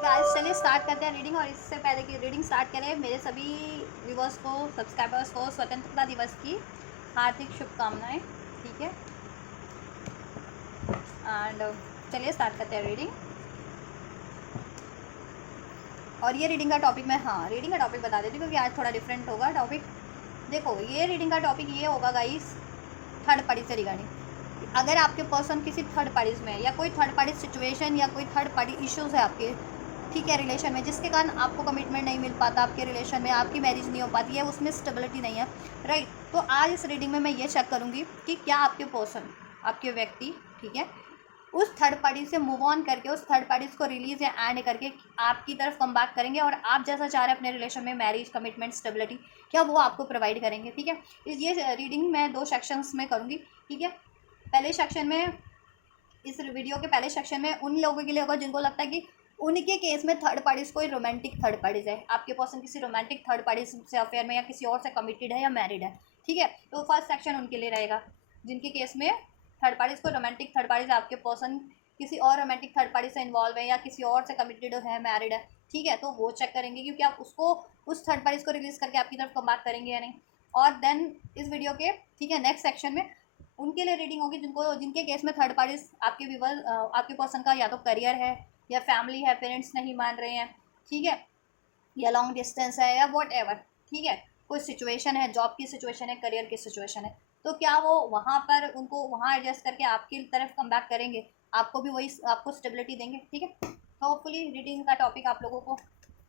Guys चलिए start करते हैं रीडिंग। और इससे पहले कि रीडिंग स्टार्ट करें, मेरे सभी व्यूवर्स को, सब्सक्राइबर्स को स्वतंत्रता दिवस की हार्दिक शुभकामनाएं। ठीक है, एंड चलिए स्टार्ट करते हैं रीडिंग। और ये रीडिंग का टॉपिक मैं रीडिंग का टॉपिक बता देती हूँ क्योंकि आज थोड़ा डिफरेंट होगा टॉपिक। देखो, ये रीडिंग का टॉपिक ये होगा गाइस, थर्ड पार्टी से रिगार्डिंग। अगर आपके पर्सन किसी थर्ड पार्टीज में है या कोई थर्ड पार्टी सिचुएशन या कोई थर्ड पार्टी इश्यूज है आपके, ठीक है, रिलेशन में, जिसके कारण आपको कमिटमेंट नहीं मिल पाता, आपके रिलेशन में आपकी मैरिज नहीं हो पाती है, उसमें स्टेबिलिटी नहीं है, राइट। तो आज इस रीडिंग में मैं ये चेक करूँगी कि क्या आपके पर्सन, आपके व्यक्ति, ठीक है, उस थर्ड पार्टी से मूव ऑन करके, उस थर्ड पार्टी को रिलीज या एंड करके आपकी तरफ कम बैक करेंगे और आप जैसा चाह रहे हैं अपने रिलेशन में, मैरिज, कमिटमेंट, स्टेबिलिटी, क्या वो आपको प्रोवाइड करेंगे। ठीक है, ये रीडिंग मैं 2 सेक्शंस में करूँगी। ठीक है, पहले सेक्शन में, इस वीडियो के पहले सेक्शन में उन लोगों के लिए होगा जिनको लगता है कि उनके केस में थर्ड पार्टीज कोई रोमांटिक थर्ड पार्टीज है, आपके पर्सन किसी रोमांटिक थर्ड पार्टी से अफेयर में या किसी और से कमिटेड है या मैरिड है। ठीक है, तो फर्स्ट सेक्शन उनके लिए रहेगा जिनके केस में थर्ड पार्टीज को रोमांटिक थर्ड पार्टीज, आपके पर्सन किसी और रोमांटिक थर्ड पार्टी से इन्वॉल्व है या किसी और से कमिटेड है, मैरिड है। ठीक है, तो वो चेक करेंगे क्योंकि आप उसको, उस थर्ड पार्टीज को रिलीज करके आपकी तरफ कम बैक करेंगे या नहीं। और देन इस वीडियो के, ठीक है, नेक्स्ट सेक्शन में उनके लिए रीडिंग होगी जिनको, जिनके केस में थर्ड पार्टीज, आपके व्यूवर, आपके पर्सन का या तो करियर है या फैमिली है, पेरेंट्स नहीं मान रहे हैं, ठीक है, या लॉन्ग डिस्टेंस है या वॉट एवर। ठीक है, कोई सिचुएशन है, जॉब की सिचुएशन है, करियर की सिचुएशन है, तो क्या वो वहाँ पर उनको वहाँ एडजस्ट करके आपकी तरफ कम बैक करेंगे, आपको भी वही, आपको स्टेबिलिटी देंगे। ठीक है, तो होपफुली रीडिंग का टॉपिक आप लोगों को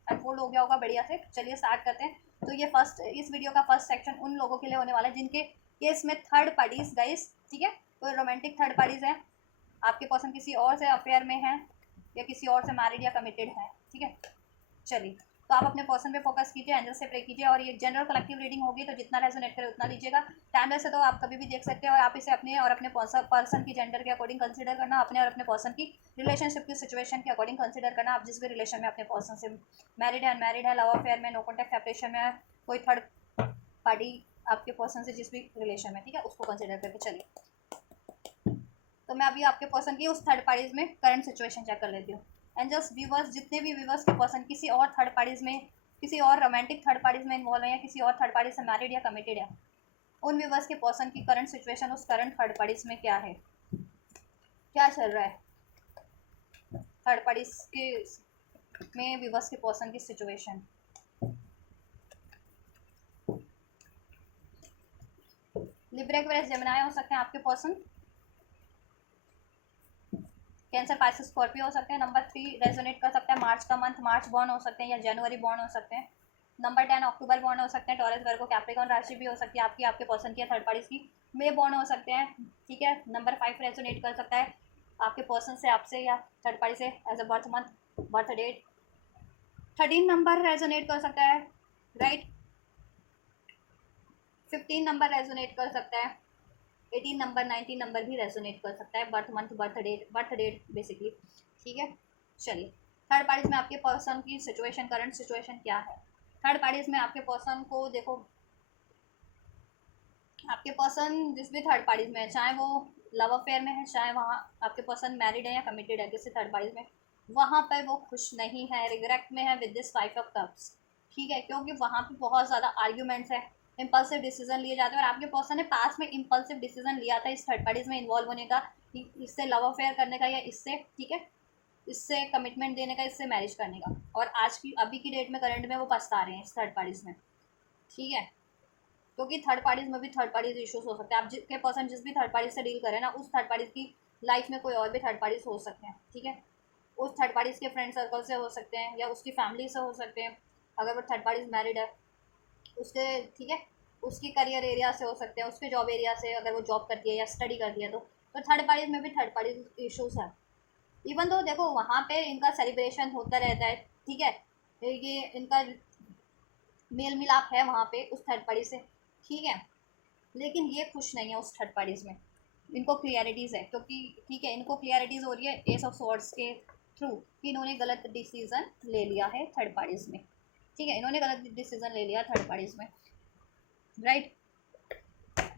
अनफोल्ड हो गया होगा बढ़िया से। चलिए स्टार्ट करते हैं। तो ये फर्स्ट, इस वीडियो का फर्स्ट सेक्शन उन लोगों के लिए होने वाला है जिनके केस में थर्ड पार्टीज, गाइस, ठीक है, कोई रोमांटिक थर्ड पार्टीज है, आपके पर्सन किसी और से अफेयर में है या किसी और से मैरिड या कमिटेड है। ठीक है, चलिए, तो आप अपने पर्सन पे फोकस कीजिए, एंजल से प्रे कीजिए, और ये जनरल कलेक्टिव रीडिंग होगी तो जितना रेजोनेट करे उतना लीजिएगा। टाइमलेस है तो आप कभी भी देख सकते हैं, और आप इसे अपने और अपने पर्सन की जेंडर के अकॉर्डिंग कंसीडर करना, अपने और अपने पर्सन की रिलेशनशिप की सिचुएशन के अकॉर्डिंग कंसीडर करना। आप जिस भी रिलेशन में अपने पर्सन से, मैरिड है, अनमैरिड है, लव अफेयर में, नो कॉन्टैक्ट सेपरेशन में है, कोई थर्ड पार्टी आपके पर्सन से जिस भी रिलेशन में, ठीक है, उसको कंसीडर करके चलिए। तो मैं अभी आपके पर्सन की उस थर्ड पार्टीज में करंट सिचुएशन चेक कर लेती हूँ। एंड जस्ट व्यूवर्स, जितने भी व्यूवर्स के पर्सन किसी और थर्ड पार्टीज में, किसी और रोमांटिक थर्ड पार्टीज में इन्वॉल्व है या किसी और थर्ड पार्टी से मैरिड या कमिटेड है, उन व्यूवर्स के पर्सन की करंट सिचुएशन उस करंट थर्ड पार्टीज में क्या है, क्या चल रहा है थर्ड पार्टीज के में, व्यूवर्स के पर्सन की सिचुएशन। लिब्रा, एक्वेरियस, जेमिनी हो सकते हैं आपके पर्सन, कैंसर, पाइसेस, स्कॉर्पियो हो सकते हैं। नंबर 3 रेजोनेट कर सकता है, मार्च का मंथ, मार्च बॉर्न हो सकते हैं या जनवरी बॉर्न हो सकते हैं। नंबर 10 अक्टूबर बॉर्न हो सकते हैं। टॉरस, वर्गो, कैप्रिकॉर्न राशि भी हो सकती है आपकी, आपके पर्सन की, थर्ड पार्टीज की मे बॉर्न हो सकते हैं। ठीक है, नंबर 5 रेजोनेट कर सकता है आपके पर्सन से, आपसे या थर्ड पार्टी से, as a birth month, birth date. 13 number resonate कर सकता है, राइट। 15 नंबर रेजोनेट कर सकता है। 18 नंबर, 19 नंबर भी रेजोनेट कर सकता है, birth month, birth date basically. ठीक है, चलिए, थर्ड पार्टीज में आपके पर्सन की सिचुएशन, करंट सिचुएशन क्या है। थर्ड पार्टीज में आपके पर्सन को देखो, आपके पर्सन जिस भी थर्ड पार्टीज में है, चाहे वो लव अफेयर में है, चाहे वहाँ आपके पर्सन मैरिड है या कमिटेड है किसी थर्ड पार्टीज में, वहाँ पर वो खुश नहीं है, रिग्रेट में है विद दिस 5 ऑफ कप्स। ठीक है, क्योंकि वहाँ पे बहुत ज़्यादा आर्ग्यूमेंट्स है, इम्पल्सिव डिसीजन लिए जाते हैं, और आपके पर्सन ने पास में इम्पल्सिव डिसीजन लिया था इस थर्ड पार्टीज में इन्वॉल्व होने का, इससे लव अफेयर करने का या इससे, ठीक है, इससे कमिटमेंट देने का, इससे मैरिज करने का, और आज की, अभी की डेट में, करंट में वो पछता रहे हैं इस थर्ड पार्टीज में। ठीक है, क्योंकि थर्ड पार्टीज में भी थर्ड पार्टीज इश्यूज हो सकते हैं, आप जिसके पर्सन जिस भी थर्ड पार्टी से डील करें ना, उस थर्ड पार्टीज की लाइफ में कोई और भी थर्ड पार्टीज हो सकते हैं। ठीक है, उस थर्ड पार्टीज के फ्रेंड सर्कल से हो सकते हैं या उसकी फैमिली से हो सकते हैं, अगर वो थर्ड पार्टीज मैरिड है उसके, ठीक है, उसकी करियर एरिया से हो सकते हैं, उसके जॉब एरिया से, अगर वो जॉब करती है या स्टडी करती है, तो थर्ड पार्टीज में भी थर्ड पार्टीज इश्यूज है। इवन तो देखो वहाँ पे इनका सेलिब्रेशन होता रहता है, ठीक है, ये इनका मेल मिलाप है वहाँ पे उस थर्ड पार्टी से, ठीक है, लेकिन ये खुश नहीं है उस थर्ड पार्टीज में, इनको क्लियरिटीज़ है, क्योंकि ठीक है, इनको क्लियरिटीज़ हो रही है एस ऑफ स्वॉर्ड्स के थ्रू कि इन्होंने गलत डिसीजन ले लिया है थर्ड पार्टीज में। ठीक है, इन्होंने गलत डिसीजन ले लिया थर्ड पार्टीज में, राइट।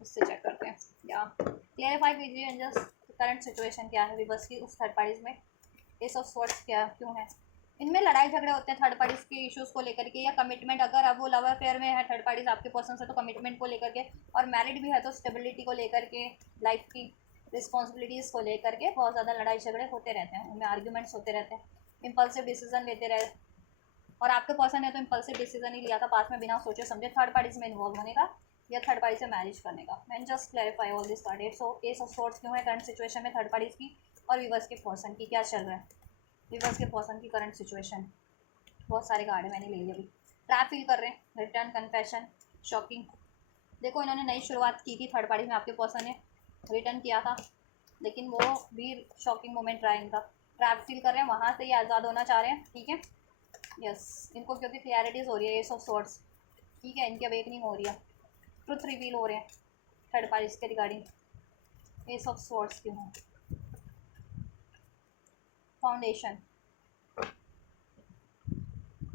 इससे चेक करते हैं, या क्लियरिफाई कीजिए एंड जस्ट करंट सिचुएशन क्या है विबस की उस थर्ड पार्टीज में, एस ऑफ स्वॉर्ड्स क्या क्यों है। इनमें लड़ाई झगड़े होते हैं थर्ड पार्टीज के इश्यूज को लेकर के, या कमिटमेंट, अगर अब वो लव अफेयर में है थर्ड पार्टीज आपके पर्सन से तो कमिटमेंट को लेकर के, और मैरिड भी है तो स्टेबिलिटी को लेकर के, लाइफ की रिस्पॉन्सिबिलिटीज़ को लेकर के बहुत ज़्यादा लड़ाई झगड़े होते रहते हैं, उनमें आर्ग्यूमेंट्स होते रहते हैं, इम्पल्सिव डिसीजन लेते रहे। और आपके पर्सन ने तो इम्पल्सिव डिसीजन ही लिया था पास में बिना सोचे समझे थर्ड पार्टीज में इन्वॉल्व होने का या थर्ड पार्टी से मैरिज करने का। मैंने just clarify all this part. So S of sorts क्यों है करंट सिचुएशन में थर्ड पार्टीज की, और विवर्स के पर्सन की क्या चल रहा है, विवर्स के पर्सन की करंट सिचुएशन। बहुत सारे कार्ड मैंने ले लिए अभी। ट्रैप फील कर रहे हैं, रिटर्न, कन्फेशन, शॉकिंग। देखो इन्होंने नई शुरुआत की थी थर्ड पार्टी में, आपके पर्सन ने रिटर्न किया था, लेकिन वो भी शॉकिंग मोमेंट रहा इनका। ट्रैप फील कर रहे हैं, वहाँ से ये आज़ाद होना चाह रहे हैं, ठीक है। यस, इनको क्योंकि क्लैरिटीज हो रही है एस ऑफ सॉर्ड्स, ठीक है, इनकी अवेकनिंग हो रही है, ट्रुथ रिवील हो रहे हैं थर्ड पार्टीज के रिगार्डिंग। एस ऑफ सॉर्ड्स क्यों है, फाउंडेशन।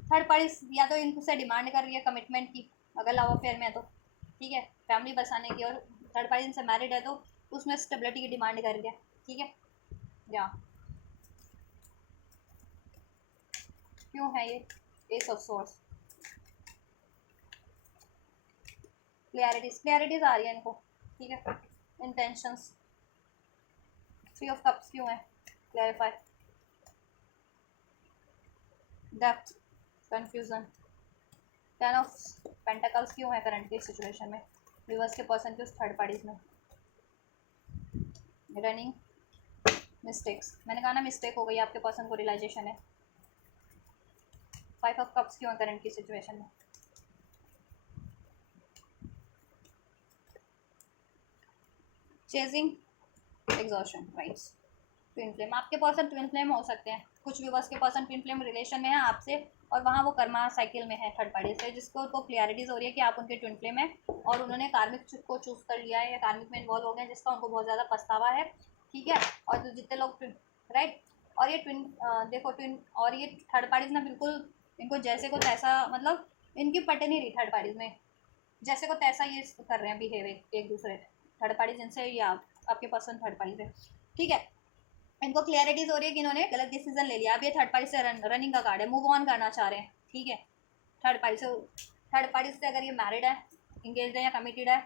थर्ड पार्टी या तो इनसे डिमांड कर रही है कमिटमेंट की, अगर लव अफेयर में है तो, ठीक है, फैमिली बसाने की, और थर्ड पार्टी इनसे मैरिड है तो उसमें स्टेबिलिटी की डिमांड कर रही है, ठीक है। या क्यों है ये एस ऑफ सॉर्ड्स, क्लैरिटीज आ रही है इनको, ठीक है। इंटेंशंस, थ्री ऑफ कप्स क्यों है, clarify. Depth, confusion, ten of pentacles क्यों है करंट की सिचुएशन में रिवर्स के पर्सन के उस थर्ड पार्टीज में। रनिंग, मिस्टेक्स, मैंने कहा ना मिस्टेक हो गई आपके पर्सन को रियलाइजेशन है। फाइव ऑफ कप्स क्यों है करंट की सिचुएशन में। Chasing, exhaustion, rights. Twin flame, आपके पर्सन ट्विन फ्लेम हो सकते हैं, कुछ व्यूवर्स के पर्सन ट्विन फ्लेम रिलेशन में है आपसे, और वहाँ वो कर्मा साइकिल में है थर्ड पार्टी से, जिसको तो क्लियरिटीज हो रही है कि आप उनके ट्विन फ्लेम है और उन्होंने कार्मिक को चूज कर लिया है या कार्मिक में इन्वॉल्व हो गए, जिसका उनको बहुत ज़्यादा पछतावा है, ठीक है। और जो जितने लोग राइट, और ये ट्विन देखो ट्विन, और ये थर्ड पार्टीज ना बिल्कुल इनको जैसे को तैसा, मतलब इनकी पटे नहीं रही थर्ड पार्टीज में, जैसे को तैसा ये कर रहे हैं बिहेव एक दूसरे थर्ड पार्टी जिनसे, या आपके पर्सन थर्ड पार्टी से, ठीक है। इनको क्लियरिटीज हो रही है कि इन्होंने गलत डिसीजन ले लिया, अब ये थर्ड पार्टी से रनिंग का कार्ड है, मूव ऑन करना चाह रहे हैं, ठीक है। थर्ड पार्टी से अगर ये मैरिड है, इंगेज है या कमिटेड है,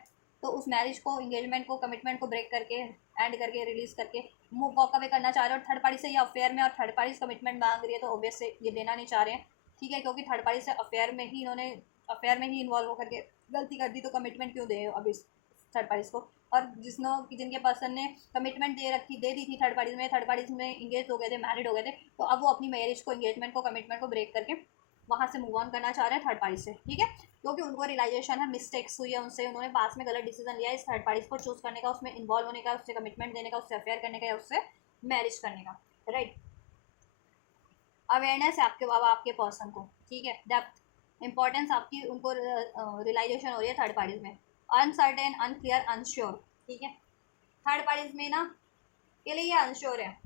तो उस मैरिज को, इंगेजमेंट को, कमिटमेंट को ब्रेक करके, एंड करके, रिलीज करके मूव वॉक अवे करना चाह रहे हैं। और थर्ड पार्टी से ये अफेयर में, और थर्ड पार्टी कमिटमेंट मांग रही है, तो ऑब्वियस से ये देना नहीं चाह रहे हैं, ठीक है, क्योंकि थर्ड पार्टी से अफेयर में ही इन्होंने, अफेयर में ही इन्वॉल्व होकर के गलती कर दी, तो कमिटमेंट क्यों दे अब इस थर्ड पार्टीज को। और जिनके पर्सन ने कमिटमेंट दे दी थी थर्ड पार्टीज में, थर्ड पार्टीज में इंगेज हो गए थे, मैरिड हो गए थे, तो अब वो अपनी मैरिज को, इंगेजमेंट को, कमिटमेंट को ब्रेक करके वहाँ से मूव ऑन करना चाह रहे हैं थर्ड पार्टी से, ठीक है। क्योंकि उनको रियलाइजेशन है मिस्टेक्स हुई है उनसे, उन्होंने पास में गलत डिसीजन लिया इस थर्ड पार्टीज को चूज करने का, उसमें इन्वॉल्व होने का, उससे कमिटमेंट देने का, उससे अफेयर करने का, या उससे मैरिज करने का, राइट। अवेयरनेस है आपके बाबा आपके पर्सन को, ठीक है। डेप्थ, इंपॉर्टेंस आपकी उनको रियलाइजेशन हो रही है थर्ड पार्टीज में। अनसर्टेन, अनक्लियर, अनश्योर, ठीक है। थर्ड पार्टीज में ना के लिए ये अनश्योर है,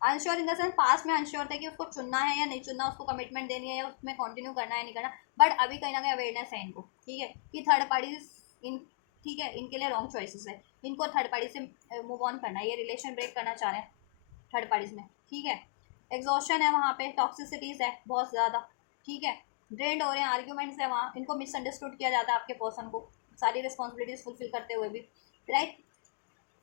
अनश्योर इन द सेंस पास में अनश्योर थे कि उसको चुनना है या नहीं चुनना, उसको कमिटमेंट देनी है या उसमें कंटिन्यू करना है नहीं करना, बट अभी कहीं ना कहीं अवेयरनेस है इनको, ठीक है, कि थर्ड पार्टीज इन, ठीक है, इनके लिए रॉन्ग चॉइसेस है, इनको थर्ड पार्टी से मूव ऑन करना है, ये रिलेशन ब्रेक करना चाह रहे हैं थर्ड पार्टीज में, ठीक है। एग्जॉशन है वहाँ पे, टॉक्सिसिटीज है बहुत ज़्यादा, ठीक है, ड्रेंड हो रहे हैं, आर्ग्यूमेंट्स है वहाँ, इनको मिसअंडरस्टूड किया जाता है आपके पर्सन को सारी रिस्पॉन्सिबिलिटीज फुलफिल करते हुए भी, राइट।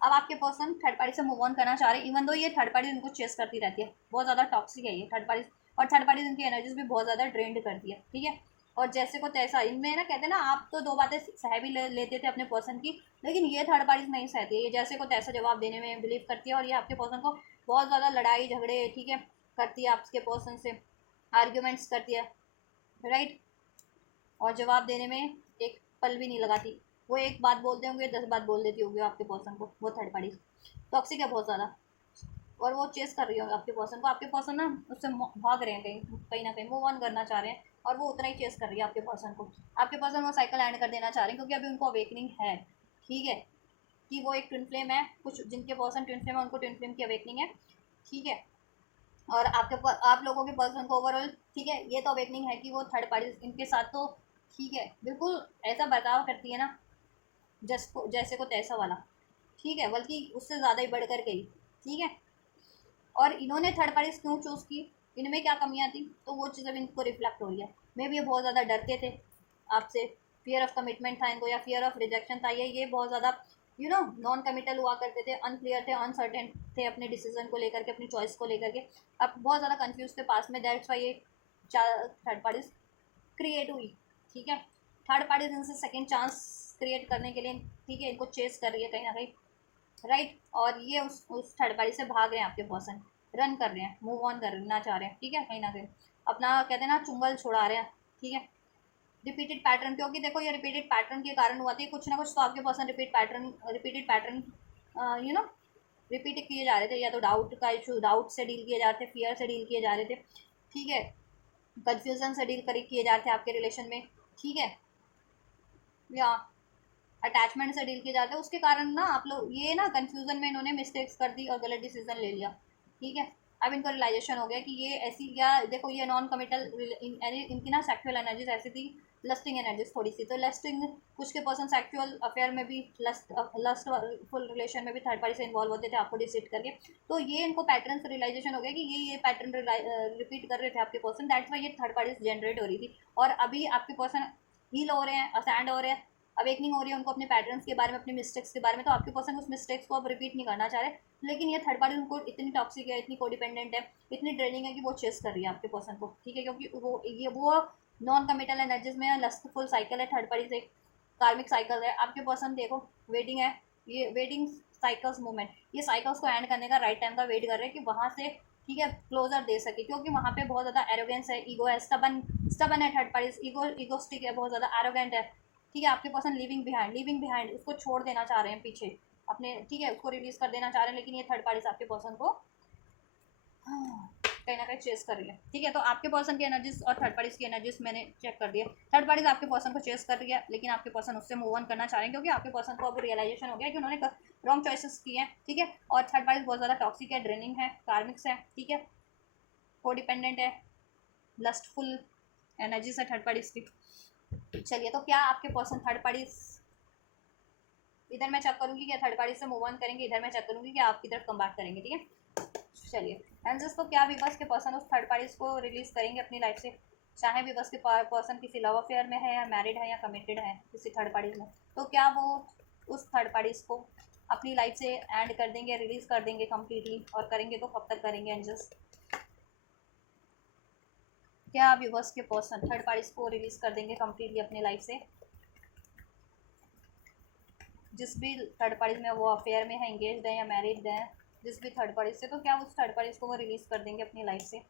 अब आपके पर्सन थर्ड पार्टी से मूव ऑन करना चाह रहे हैं, इवन दो ये थर्ड पार्टी इनको चेस करती रहती है, बहुत ज़्यादा टॉक्सिक है ये थर्ड पार्टी, और थर्ड पार्टी इनकी एनर्जीज भी बहुत ज़्यादा ड्रेंड करती है, ठीक है। और जैसे को तैसा, इनमें ना कहते हैं ना, आप तो दो बातें सह भी लेते थे अपने पर्सन की, लेकिन ये थर्ड पार्टी नहीं सहती है, ये जैसे को तैसा जवाब देने में बिलीव करती है, और ये आपके पर्सन को बहुत ज़्यादा लड़ाई झगड़े, ठीक है, करती है आपके पर्सन से, आर्ग्यूमेंट्स करती है, राइट। और जवाब देने में एक पल भी नहीं लगाती, वो एक बात बोलते होंगे 10 बात बोल देती होगी आपके पर्सन को, वो थर्ड पार्टी टॉक्सिक है बहुत ज़्यादा, और वो चेस कर रही होगी आपके पर्सन को, आपके पर्सन ना उससे भाग रहे हैं, कहीं कहीं ना कहीं मूव ऑन करना चाह रहे हैं, और वो उतना ही चेस कर रही है आपके पर्सन को, आपके पर्सन वो साइकिल एंड कर देना चाह रहे हैं, क्योंकि अभी उनको अवेकनिंग है, ठीक है, कि वो एक ट्विन फ्लेम है, कुछ जिनके पर्सन ट्विन फ्लेम है उनको ट्विन फ्लेम की अवेकनिंग है, ठीक है। और आप लोगों के पर्सन को ओवरऑल, ठीक है, ये तो अवेकनिंग है कि वो थर्ड पार्टी इनके साथ तो, ठीक है, बिल्कुल ऐसा बर्ताव करती है ना जैसे को तैसा वाला, ठीक है, बल्कि उससे ज़्यादा ही बढ़ कर गई। ठीक है, और इन्होंने थर्ड पार्टीज क्यों चूज़ की, इनमें क्या कमियां थी, तो वो चीज़ अब इनको रिफ्लेक्ट हो रही है। मे भी ये बहुत ज़्यादा डरते थे आपसे, फियर ऑफ कमिटमेंट था इनको, या फियर ऑफ रिजेक्शन था, ये बहुत ज़्यादा नॉन कमिटल हुआ करते थे, अनक्लियर थे, अनसर्टेन थे अपने डिसीजन को लेकर के, अपनी चॉइस को लेकर के, अब बहुत ज़्यादा कंफ्यूज थे पास में। दैट्स वाई ये थर्ड पार्टीज क्रिएट हुई। ठीक है, थर्ड पार्टीज इनसे सेकेंड चांस क्रिएट करने के लिए, ठीक है, इनको चेस कर रही है कहीं ना कहीं, राइट। और ये उस थर्ड पार्टी से भाग रहे हैं, आपके पर्सन रन कर रहे हैं, मूव ऑन करना चाह रहे हैं। ठीक है, कहीं ना कहीं अपना कहते हैं ना चुंगल छुड़ा रहे हैं। ठीक है, रिपीटेड पैटर्न, क्योंकि देखो ये रिपीटेड पैटर्न के कारण हुआ था, कुछ ना कुछ तो आपके person repeated pattern you know repeat किए जा रहे थे, या तो डाउट का इशू, डाउट से डील किए जा रहे थे, फियर से डील किए जा रहे थे। ठीक है, कन्फ्यूजन से डील किए जा रहे थे आपके रिलेशन में। ठीक है, या अटैचमेंट से डील किए जाते हैं, उसके कारण ना आप लोग ये ना कंफ्यूजन में इन्होंने मिस्टेक्स कर दी और गलत डिसीजन ले लिया। ठीक है, अब इनको रियलाइजेशन हो गया कि ये ऐसी, या देखो ये नॉन कमिटल इनकी ना सेक्सुअल एनर्जीज ऐसी थी, लस्टिंग एनर्जीज थोड़ी सी, तो लस्टिंग कुछ के पर्सन सेक्सुअल अफेयर में भी, लस्टफुल रिलेशन में भी थर्ड पार्टी से इन्वॉल्व होते थे आपको डिसीट करके। तो ये इनको पैटर्न से रियलाइजेशन हो गया कि ये पैटर्न रिपीट कर रहे थे आपके पर्सन, दैट्स वाई ये थर्ड पार्टी जनरेट हो रही थी। और अभी आपके पर्सन हील हो रहे हैं, असैंड हो रहे हैं, अवेकनिंग हो रही है उनको अपने पैटर्न्स के बारे में, अपने मिस्टेक्स के बारे में, तो आपके पर्सन उस मिस्टेक्स को अब रिपीट नहीं करना चाह रहे। लेकिन ये थर्ड पार्टी उनको इतनी टॉक्सिक है, इतनी कोडिपेंडेंट है, इतनी ड्रेनिंग है कि वो चेस कर रही है आपके पर्सन को। ठीक है, क्योंकि वो नॉन कमिटल एनर्जीज में लस्टफुल साइकिल है थर्ड पार्टी से, कार्मिक साइकिल है। आपके पर्सन देखो वेटिंग है, ये वेटिंग साइकिल्स मूवमेंट, ये साइकिल्स को एंड करने का राइट टाइम का वेट कर रहे हैं कि वहाँ से, ठीक है, क्लोजर दे सके, क्योंकि वहाँ पे बहुत ज़्यादा एरोगेंस है, ईगो है, स्टबन है थर्ड पार्टी, ईगोस्टिक है, बहुत ज़्यादा एरोगेंट है। ठीक है, आपके पर्सन लिविंग बिहाइंड उसको छोड़ देना चाह रहे हैं पीछे अपने। ठीक है, उसको रिलीज कर देना चाह रहे हैं, लेकिन ये थर्ड पार्टी आपके पर्सन को कहीं ना कहीं चेस कर रही है। ठीक है, तो आपके पर्सन की एनर्जीज और थर्ड पार्टीज की एनर्जीज मैंने चेक कर दिया। थर्ड पार्टीज आपके पर्सन को चेस कर रही है, लेकिन आपके पर्सन उससे मूव ऑन करना चाह रहे हैं, क्योंकि आपके पर्सन को अब रियलाइजेशन हो गया कि उन्होंने रॉन्ग चॉइसेस किए हैं। ठीक है, और थर्ड पार्टीज बहुत ज़्यादा टॉक्सिक है, ड्रेनिंग है, कार्मिक्स है। ठीक है, कोडिपेंडेंट है, लस्टफुल एनर्जीज है थर्ड पार्टीज की। चलिए, तो क्या आपके पर्सन थर्ड पार्टीज, इधर मैं चेक करूंगी कि थर्ड पार्टी से मूव ऑन करेंगे, इधर मैं चेक करूंगी कि आपकी तरफ कम बैक करेंगे। ठीक है, चलिए एंजल्स, तो क्या विवश के पर्सन उस थर्ड पार्टीज को रिलीज करेंगे अपनी लाइफ से, चाहे विवश के पर्सन किसी लव अफेयर में है, या मैरिड है, या कमिटेड है किसी थर्ड पार्टीज में, तो क्या वो उस थर्ड पार्टीज को अपनी लाइफ से एंड कर देंगे, रिलीज कर देंगे कम्प्लीटली, और करेंगे तो कब तक करेंगे एंजल्स? क्या विवश के पर्सन थर्ड पार्टीज को रिलीज कर देंगे कम्प्लीटली अपनी लाइफ से, जिस भी थर्ड पार्टीज में वो अफेयर में है, एंगेज्ड है या मैरिड है, जिस भी थर्ड पार्टी से, तो क्या उस थर्ड पार्टीज को वो रिलीज कर देंगे अपनी लाइफ से,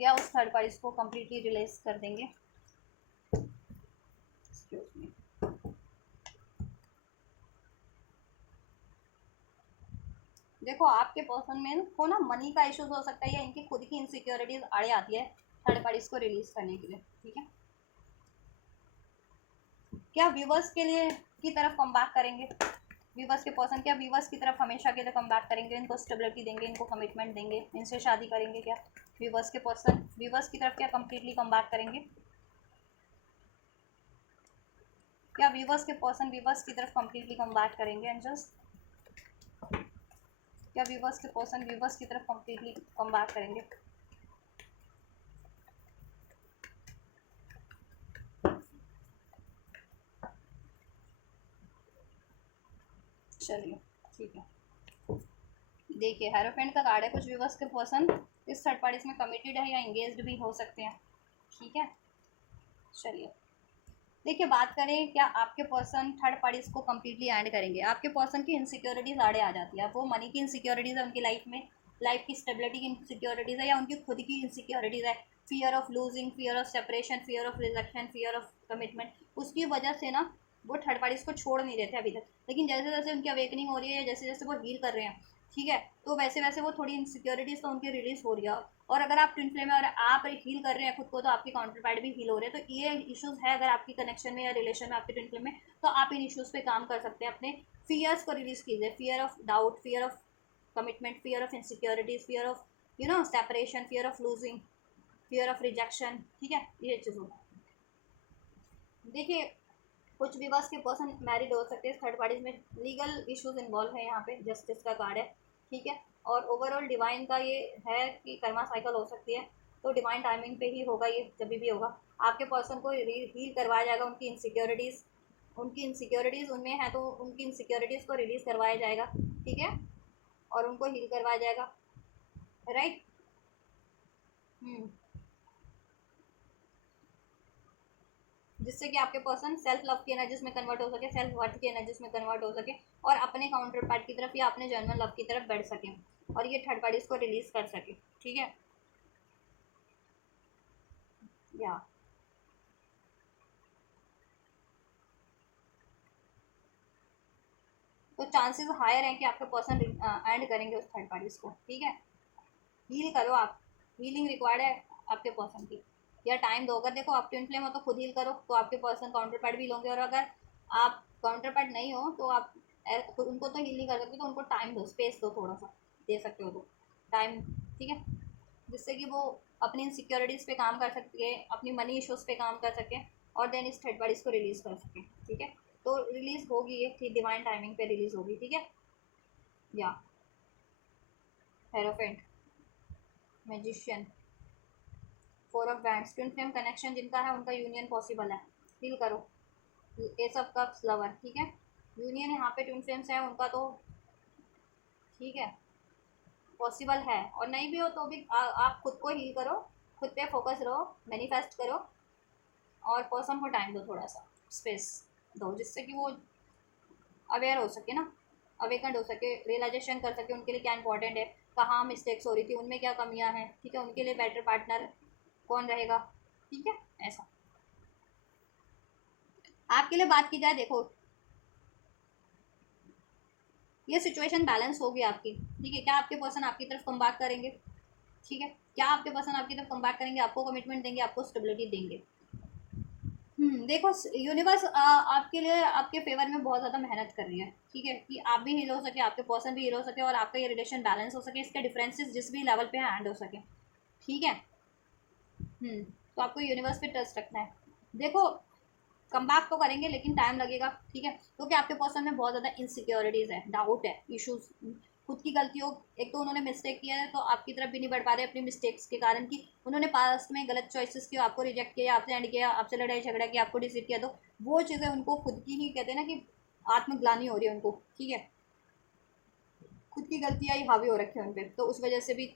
या उस थर्ड पार्टीज को कम्प्लीटली रिलीज कर देंगे? एक्सक्यूज मी, देखो आपके पर्सन में को ना मनी का इश्यूज हो सकता है, या इनकी खुद की इनसिक्योरिटीज आड़े आती है थर्ड पार्टीज को रिलीज करने के लिए। ठीक है, क्या व्यूवर्स के लिए की तरफ कम बैक करेंगे, व्यूवर्स के पर्सन क्या व्यूवर्स की तरफ हमेशा के लिए कम बैक करेंगे, इनको स्टेबिलिटी देंगे, इनको कमिटमेंट देंगे, इनसे शादी करेंगे? क्या व्यूवर्स के पर्सन व्यूवर्स की तरफ क्या कम्प्लीटली कम बैक करेंगे? क्या व्यूवर्स के पर्सन व्यूवर्स की तरफ कम्प्लीटली कम बैक करेंगे एंजल्स? क्या व्यूवर्स के पर्सन व्यूवर्स की तरफ कम्प्लीटली कम बैक करेंगे? चलिए, ठीक है, देखिए हेरोफेंट का कार्ड है, कुछ व्यूवर्स के पर्सन इस थर्ड पार्टीज में कमिटेड है या इंगेज्ड भी हो सकते हैं। ठीक है, चलिए देखिए, बात करें क्या आपके पर्सन थर्ड पार्टीज को कम्प्लीटली एंड करेंगे। आपके पर्सन की इनसिक्योरिटीज आड़े आ जाती है, वो मनी की इनसिक्योरिटीज़ है उनकी लाइफ में, लाइफ की स्टेबिलिटी की इनसिक्योरिटीज़ है, या उनकी खुद की इनसिक्योरिटीज़ है, fear of losing, fear of separation, fear of rejection, fear of commitment, उसकी वजह से ना वो थर्ड पार्टीज को छोड़ नहीं रहे थे अभी तक। लेकिन जैसे जैसे उनकी अवेकनिंग हो रही है, जैसे जैसे वो हील कर रहे हैं, ठीक है, तो वैसे वैसे वो थोड़ी इनसिक्योरिटीज तो उनकी रिलीज हो रही है। और अगर आप ट्विन फ्लेम में और आप हील कर रहे हैं खुद को, तो आपके काउंटर पार्ट भी हील हो रहे हैं। तो ये इश्यूज है अगर आपकी कनेक्शन में या रिलेशन में, आपके ट्विन फ्लेम में, तो आप इन इश्यूज पे काम कर सकते हैं। अपने फियर्स को रिलीज कीजिए, fear of doubt, fear of commitment, fear of insecurities, fear of separation, fear of losing, fear of rejection. ठीक है, ये चीज़ देखिए, कुछ व्यूअर्स के पर्सन मैरिड हो सकते हैं थर्ड पार्टीज में, लीगल इश्यूज इन्वॉल्व है यहाँ पे, जस्टिस का कार्ड है, ठीक है। और ओवरऑल डिवाइन का ये है कि कर्मा साइकिल हो सकती है, तो डिवाइन टाइमिंग पे ही होगा ये, जब भी होगा आपके पर्सन को हील करवाया जाएगा। उनकी इनसिक्योरिटीज़ उनमें है तो उनकी इनसिक्योरिटीज़ को रिलीज़ करवाया जाएगा, ठीक है, और उनको हील करवाया जाएगा, राइट। जिससे कि आपके पर्सन सेल्फ लव की एनर्जीज में कन्वर्ट हो सके, सेल्फ वर्थ की एनर्जीज में कन्वर्ट हो सके, और अपने काउंटर पार्ट की तरफ या अपने जर्नल लव की तरफ बढ़ सके, और ये थर्ड पार्टीज को रिलीज कर सके, ठीक है। या तो चांसेस हायर हैं कि आपके पर्सन एंड करेंगे उस थर्ड पार्टीज को, ठीक है। हील करो आप, हीलिंग रिक्वायर्ड है आपके पर्सन की, या टाइम दो। अगर देखो आप ट्विन फ्लेम हो तो खुद हील करो, तो आपके पर्सन काउंटर पार्ट भी होंगे, और अगर आप काउंटर पार्ट नहीं हो तो आप उनको तो हील नहीं कर सकते, तो उनको टाइम दो, स्पेस दो, थोड़ा सा दे सकते हो तो टाइम, ठीक है, जिससे कि वो अपनी इनसिक्योरिटीज़ पे काम कर सके, अपनी मनी इश्यूज़ पे काम कर सके, और देन इस थर्ड पार्टीज को रिलीज़ कर सके, ठीक है। तो रिलीज़ होगी ये, ठीक डिवाइन टाइमिंग पे रिलीज़ होगी, ठीक है। या hierophant, magician, four of bands, twin flame connection जिनका है उनका यूनियन पॉसिबल है, फील करो। एस ऑफ कप्स, लवर, ठीक है, यूनियन यहाँ पे ट्विन फ्लेम्स है उनका, तो ठीक है, पॉसिबल है। और नहीं भी हो तो भी आप खुद को हील करो, खुद पे फोकस रहो, मैनिफेस्ट करो, और पर्सन को टाइम दो, थोड़ा सा स्पेस दो, जिससे कि वो अवेयर हो सके ना, अवेकंड हो सके, रियलाइजेशन कर सके उनके लिए क्या इंपॉर्टेंट है, कहाँ मिस्टेक्स हो रही थी, उनमें क्या कमियां हैं, ठीक है, उनके लिए बेटर पार्टनर कौन रहेगा, ठीक है। ऐसा आपके लिए बात की जाए, देखो ये सिचुएशन बैलेंस होगी आपकी, ठीक है। क्या आपके पर्सन आपकी तरफ कम बैक करेंगे, ठीक है, क्या आपके पर्सन आपकी तरफ कम बैक करेंगे, आपको कमिटमेंट देंगे, आपको स्टेबिलिटी देंगे। देखो यूनिवर्स आपके लिए आपके फेवर में बहुत ज़्यादा मेहनत कर रही है, ठीक है, कि आप भी हील हो सके, आपके पर्सन भी हील हो सके, और आपका ये रिलेशन बैलेंस हो सके, इसके डिफरेंसेस जिस भी लेवल पे हैंड हो सके, ठीक है। तो आपको यूनिवर्स पे ट्रस्ट रखना है। देखो कम बैक तो करेंगे लेकिन टाइम लगेगा, ठीक है, क्योंकि आपके पर्सन में बहुत ज़्यादा इनसिक्योरिटीज़ है, डाउट है, इश्यूज, खुद की गलतियों, एक तो उन्होंने मिस्टेक किया है तो आपकी तरफ भी नहीं बढ़ पा रहे अपनी मिस्टेक्स के कारण, कि उन्होंने पास्ट में गलत चॉइसेस किया, आपको रिजेक्ट किया, आपसे एंड किया, आपसे लड़ाई झगड़ा किया, आपको डिसीट किया, तो वो चीज़ें उनको खुद की ही कहते हैं ना कि आत्मग्लानी हो रही है उनको, ठीक है, खुद की गलतियाँ ही हावी हो रखी है उन पर, तो उस वजह से भी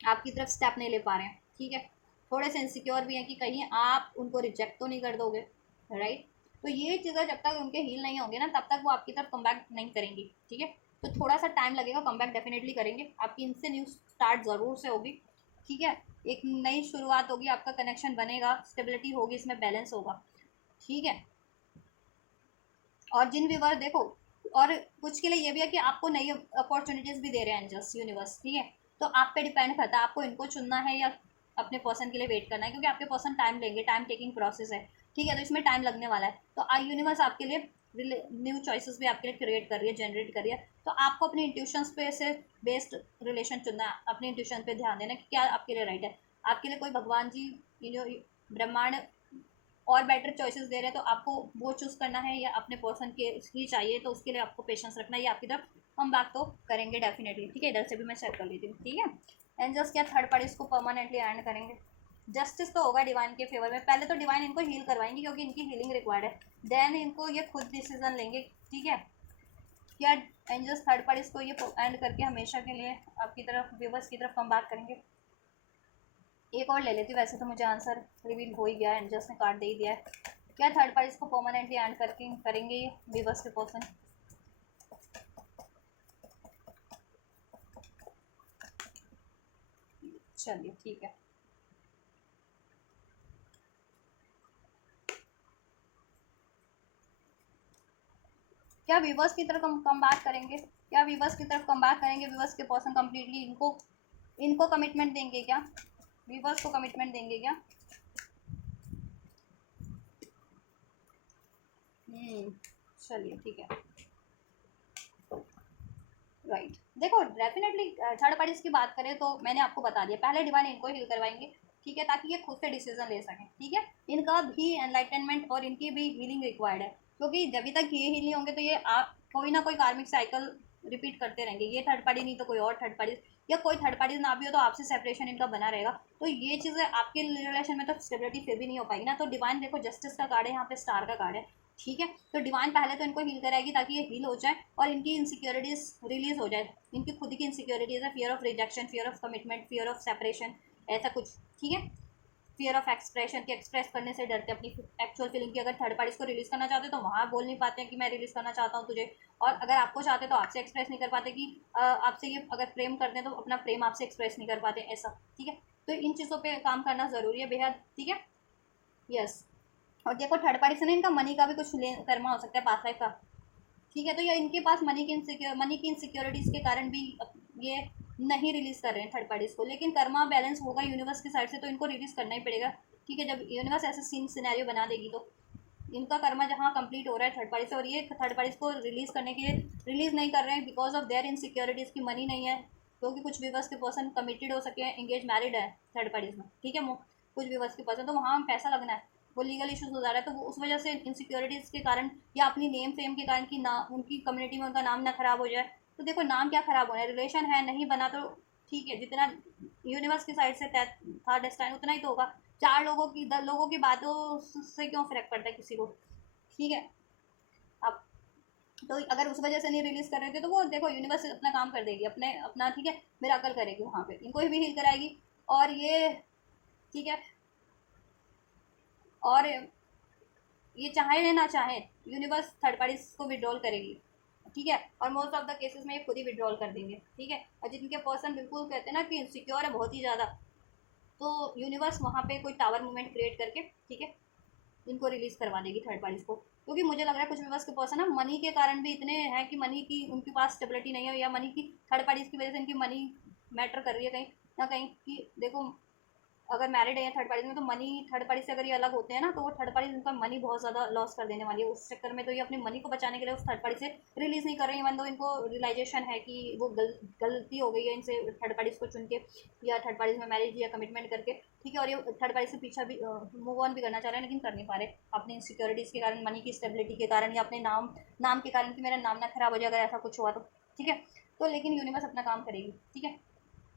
आपकी तरफ स्टेप नहीं ले पा रहे हैं, ठीक है। थोड़े से इनसिक्योर भी हैं कि कहीं आप उनको रिजेक्ट तो नहीं कर दोगे, राइट। तो ये चीज़ें जब तक उनके हील नहीं होंगे ना, तब तक वो आपकी तरफ कम बैक नहीं करेंगी, ठीक है। तो थोड़ा सा टाइम लगेगा, कम बैक डेफिनेटली करेंगे, आपकी इनसे न्यू स्टार्ट ज़रूर से होगी, ठीक है। एक नई शुरुआत होगी, आपका कनेक्शन बनेगा, स्टेबिलिटी होगी, इसमें बैलेंस होगा, ठीक है। और जिन व्यूवर देखो, और कुछ के लिए ये भी है कि आपको नई अपॉर्चुनिटीज़ भी दे रहे हैं एंजल्स, यूनिवर्स, ठीक है। तो आप पे डिपेंड करता है आपको इनको चुनना है या अपने पर्सन के लिए वेट करना है, क्योंकि आपके पर्सन टाइम लेंगे, टाइम टेकिंग प्रोसेस है, ठीक है, तो इसमें टाइम लगने वाला है। तो आई यूनिवर्स आपके लिए न्यू चॉइसेस भी आपके लिए क्रिएट कर रही है, जनरेट कर रही है, तो आपको अपनी इंट्यूशंस पे से बेस्ड रिलेशन चुनना है, अपनी इंट्यूशन पे ध्यान देना कि क्या आपके लिए राइट है। आपके लिए कोई भगवान जी, जो ब्रह्मांड और बेटर चॉइसेस दे रहे हैं, तो आपको वो चूज़ करना है, या अपने पर्सन के ही चाहिए, तो उसके लिए आपको पेशेंस रखना है, ये आपकी तरफ हम बात तो करेंगे डेफिनेटली, ठीक है। इधर से भी मैं चेक कर लेती हूँ, ठीक है। एंजल्स क्या थर्ड पार्टी इसको परमानेंटली एंड करेंगे, जस्टिस तो होगा डिवाइन के फेवर में, पहले तो डिवाइन इनको हील करवाएंगे क्योंकि इनकी हीलिंग रिक्वायर्ड है, देन इनको ये खुद डिसीजन लेंगे, ठीक है। क्या एंजल्स थर्ड पार्टी इसको ये एंड करके हमेशा के लिए आपकी तरफ, व्यूवर्स की तरफ कम बात करेंगे। एक और ले लेती हूँ, वैसे तो मुझे आंसर रिवील हो ही गया है, एंजल्स ने कार्ड दे ही दिया है। क्या थर्ड पार्टी इसको परमानेंटली एंड करके करेंगे ये व्यूवर्स के पर्सन, चलिए ठीक है। क्या व्यूवर्स की तरफ कम बात करेंगे, क्या व्यूवर्स की तरफ कम बात करेंगे, व्यूवर्स के पर्सन कम्प्लीटली इनको इनको कमिटमेंट देंगे क्या, व्यूवर्स को कमिटमेंट देंगे क्या। चलिए ठीक है, राइट। देखो डेफिनेटली थर्ड पार्टीज की बात करें तो मैंने आपको बता दिया, पहले डिवाइन इनको हील करवाएंगे, ठीक है, ताकि ये खुद से डिसीजन ले सकें। ठीक है, इनका भी एनलाइटनमेंट और इनकी भी हीलिंग रिक्वायर्ड है, क्योंकि जब तक ये हील नहीं होंगे तो ये आप कोई ना कोई कार्मिक साइकिल रिपीट करते रहेंगे। ये थर्ड पार्टी नहीं तो कोई और थर्ड पार्टी, या कोई थर्ड पार्टी ना भी हो तो आपसे सेपरेशन इनका बना रहेगा। तो ये चीज़ें आपके रिलेशन में तो स्टेबिलिटी फिर भी नहीं हो पाएगी ना। तो डिवाइन देखो जस्टिस का कार्ड है, यहाँ पे स्टार का कार्ड है। ठीक है, तो डिवाइन पहले तो इनको हील कराएगी ताकि ये हील हो जाए और इनकी इनसिक्योरिटीज रिलीज हो जाए। इनकी खुद की इनसिक्योरिटीज है, fear of rejection, fear of commitment, fear of separation, ऐसा कुछ। ठीक है, फियर ऑफ एक्सप्रेशन के एक्सप्रेस करने से डरते अपनी एक्चुअल फीलिंग की। अगर थर्ड पार्टीज को रिलीज करना चाहते तो वहाँ बोल नहीं पाते हैं कि मैं रिलीज करना चाहता हूँ तुझे, और अगर आपको चाहते तो आपसे एक्सप्रेस नहीं कर पाते कि आपसे ये अगर प्रेम करते हैं तो अपना प्रेम आपसे एक्सप्रेस नहीं कर पाते, ऐसा। ठीक है, तो इन चीज़ों पे काम करना ज़रूरी है बेहद। ठीक है, यस। और देखो थर्ड पार्टी से ना इनका मनी का भी कुछ कर्मा हो सकता है, पास लाइफ का। ठीक है, तो ये इनके पास मनी की इनसिक्योरिटीज़ के कारण भी ये नहीं रिलीज़ कर रहे हैं थर्ड पार्टीज़ को, लेकिन कर्मा बैलेंस होगा यूनिवर्स की साइड से तो इनको रिलीज़ करना ही पड़ेगा। ठीक है, जब यूनिवर्स ऐसे सीन सिनेरियो बना देगी तो इनका कर्मा जहाँ कंप्लीट हो रहा है थर्ड पार्टी से, और ये थर्ड पार्टीज़ को रिलीज़ करने के लिए रिलीज़ नहीं कर रहे हैं बिकॉज ऑफ देयर इनसिक्योरिटीज़ की मनी नहीं है। क्योंकि कुछ व्यूवर्स के पर्सन कमिटेड हो सके हैं, एंगेज मैरिड है थर्ड पार्टीज़ में। ठीक है, कुछ व्यूवर्स के पर्सन तो वहाँ पैसा लगना है, वो लीगल इश्यूज हो जा रहा है, तो वो उस वजह से इनसिक्योरिटीज़ के कारण या अपनी नेम फेम के कारण कि ना उनकी कम्युनिटी में उनका नाम ना खराब हो जाए। तो देखो नाम क्या खराब होना है, रिलेशन है नहीं बना तो ठीक है, जितना यूनिवर्स की साइड से तय था डेस्टाइन उतना ही तो होगा। चार लोगों की 10 लोगों की बातों से क्यों फर्क पड़ता है किसी को। ठीक है, अब तो अगर उस वजह से नहीं रिलीज कर रहे थे तो वो देखो यूनिवर्स अपना काम कर देगी, अपने अपना। ठीक है, मिराकल करेगी वहाँ पे, इनको भी हील कराएगी। और ये ठीक है, और ये चाहे ना चाहे यूनिवर्स थर्ड पार्टीज को विड्रॉल करेगी। ठीक है, और मोस्ट ऑफ द केसेस में ये खुद ही विड्रॉल कर देंगे। ठीक है, और जिनके पर्सन बिल्कुल कहते हैं ना कि इनसिक्योर है बहुत ही ज़्यादा, तो यूनिवर्स वहाँ पे कोई टावर मूवमेंट क्रिएट करके ठीक है इनको रिलीज़ करवा देगी थर्ड पार्टीज को। क्योंकि मुझे लग रहा है कुछ व्यूवर्स के पर्सन ना मनी के कारण भी इतने हैं कि मनी की उनके पास स्टेबिलिटी नहीं है, या मनी की थर्ड पार्टीज की वजह से इनकी मनी मैटर कर रही है कहीं ना कहीं। कि देखो अगर मैरिड है या थर्ड पार्टी में तो मनी थर्ड पार्टी से अगर ये अलग होते हैं ना तो वो थर्ड पार्टी उनका मनी बहुत ज़्यादा लॉस कर देने वाली है। उस चक्कर में तो ये अपने मनी को बचाने के लिए उस थर्ड पार्टी से रिलीज़ नहीं कर रही है, इवन दो इनको रियलाइजेशन है कि वो गलती हो गई है इनसे थर्ड पार्टीज को चुन के या थर्ड पार्टीज में मैरिज या कमिटमेंट करके। ठीक है, और ये थर्ड पार्टी से पीछा भी मूव ऑन भी करना चाह रहे हैं लेकिन कर नहीं पा रहे अपनी इनसिक्योरिटीज़ के कारण, मनी की स्टेबिलिटी के कारण, या अपने नाम के कारण कि मेरा नाम ना खराब हो जाए अगर ऐसा कुछ हुआ तो। ठीक है, तो लेकिन यूनिवर्स अपना काम करेगी। ठीक है,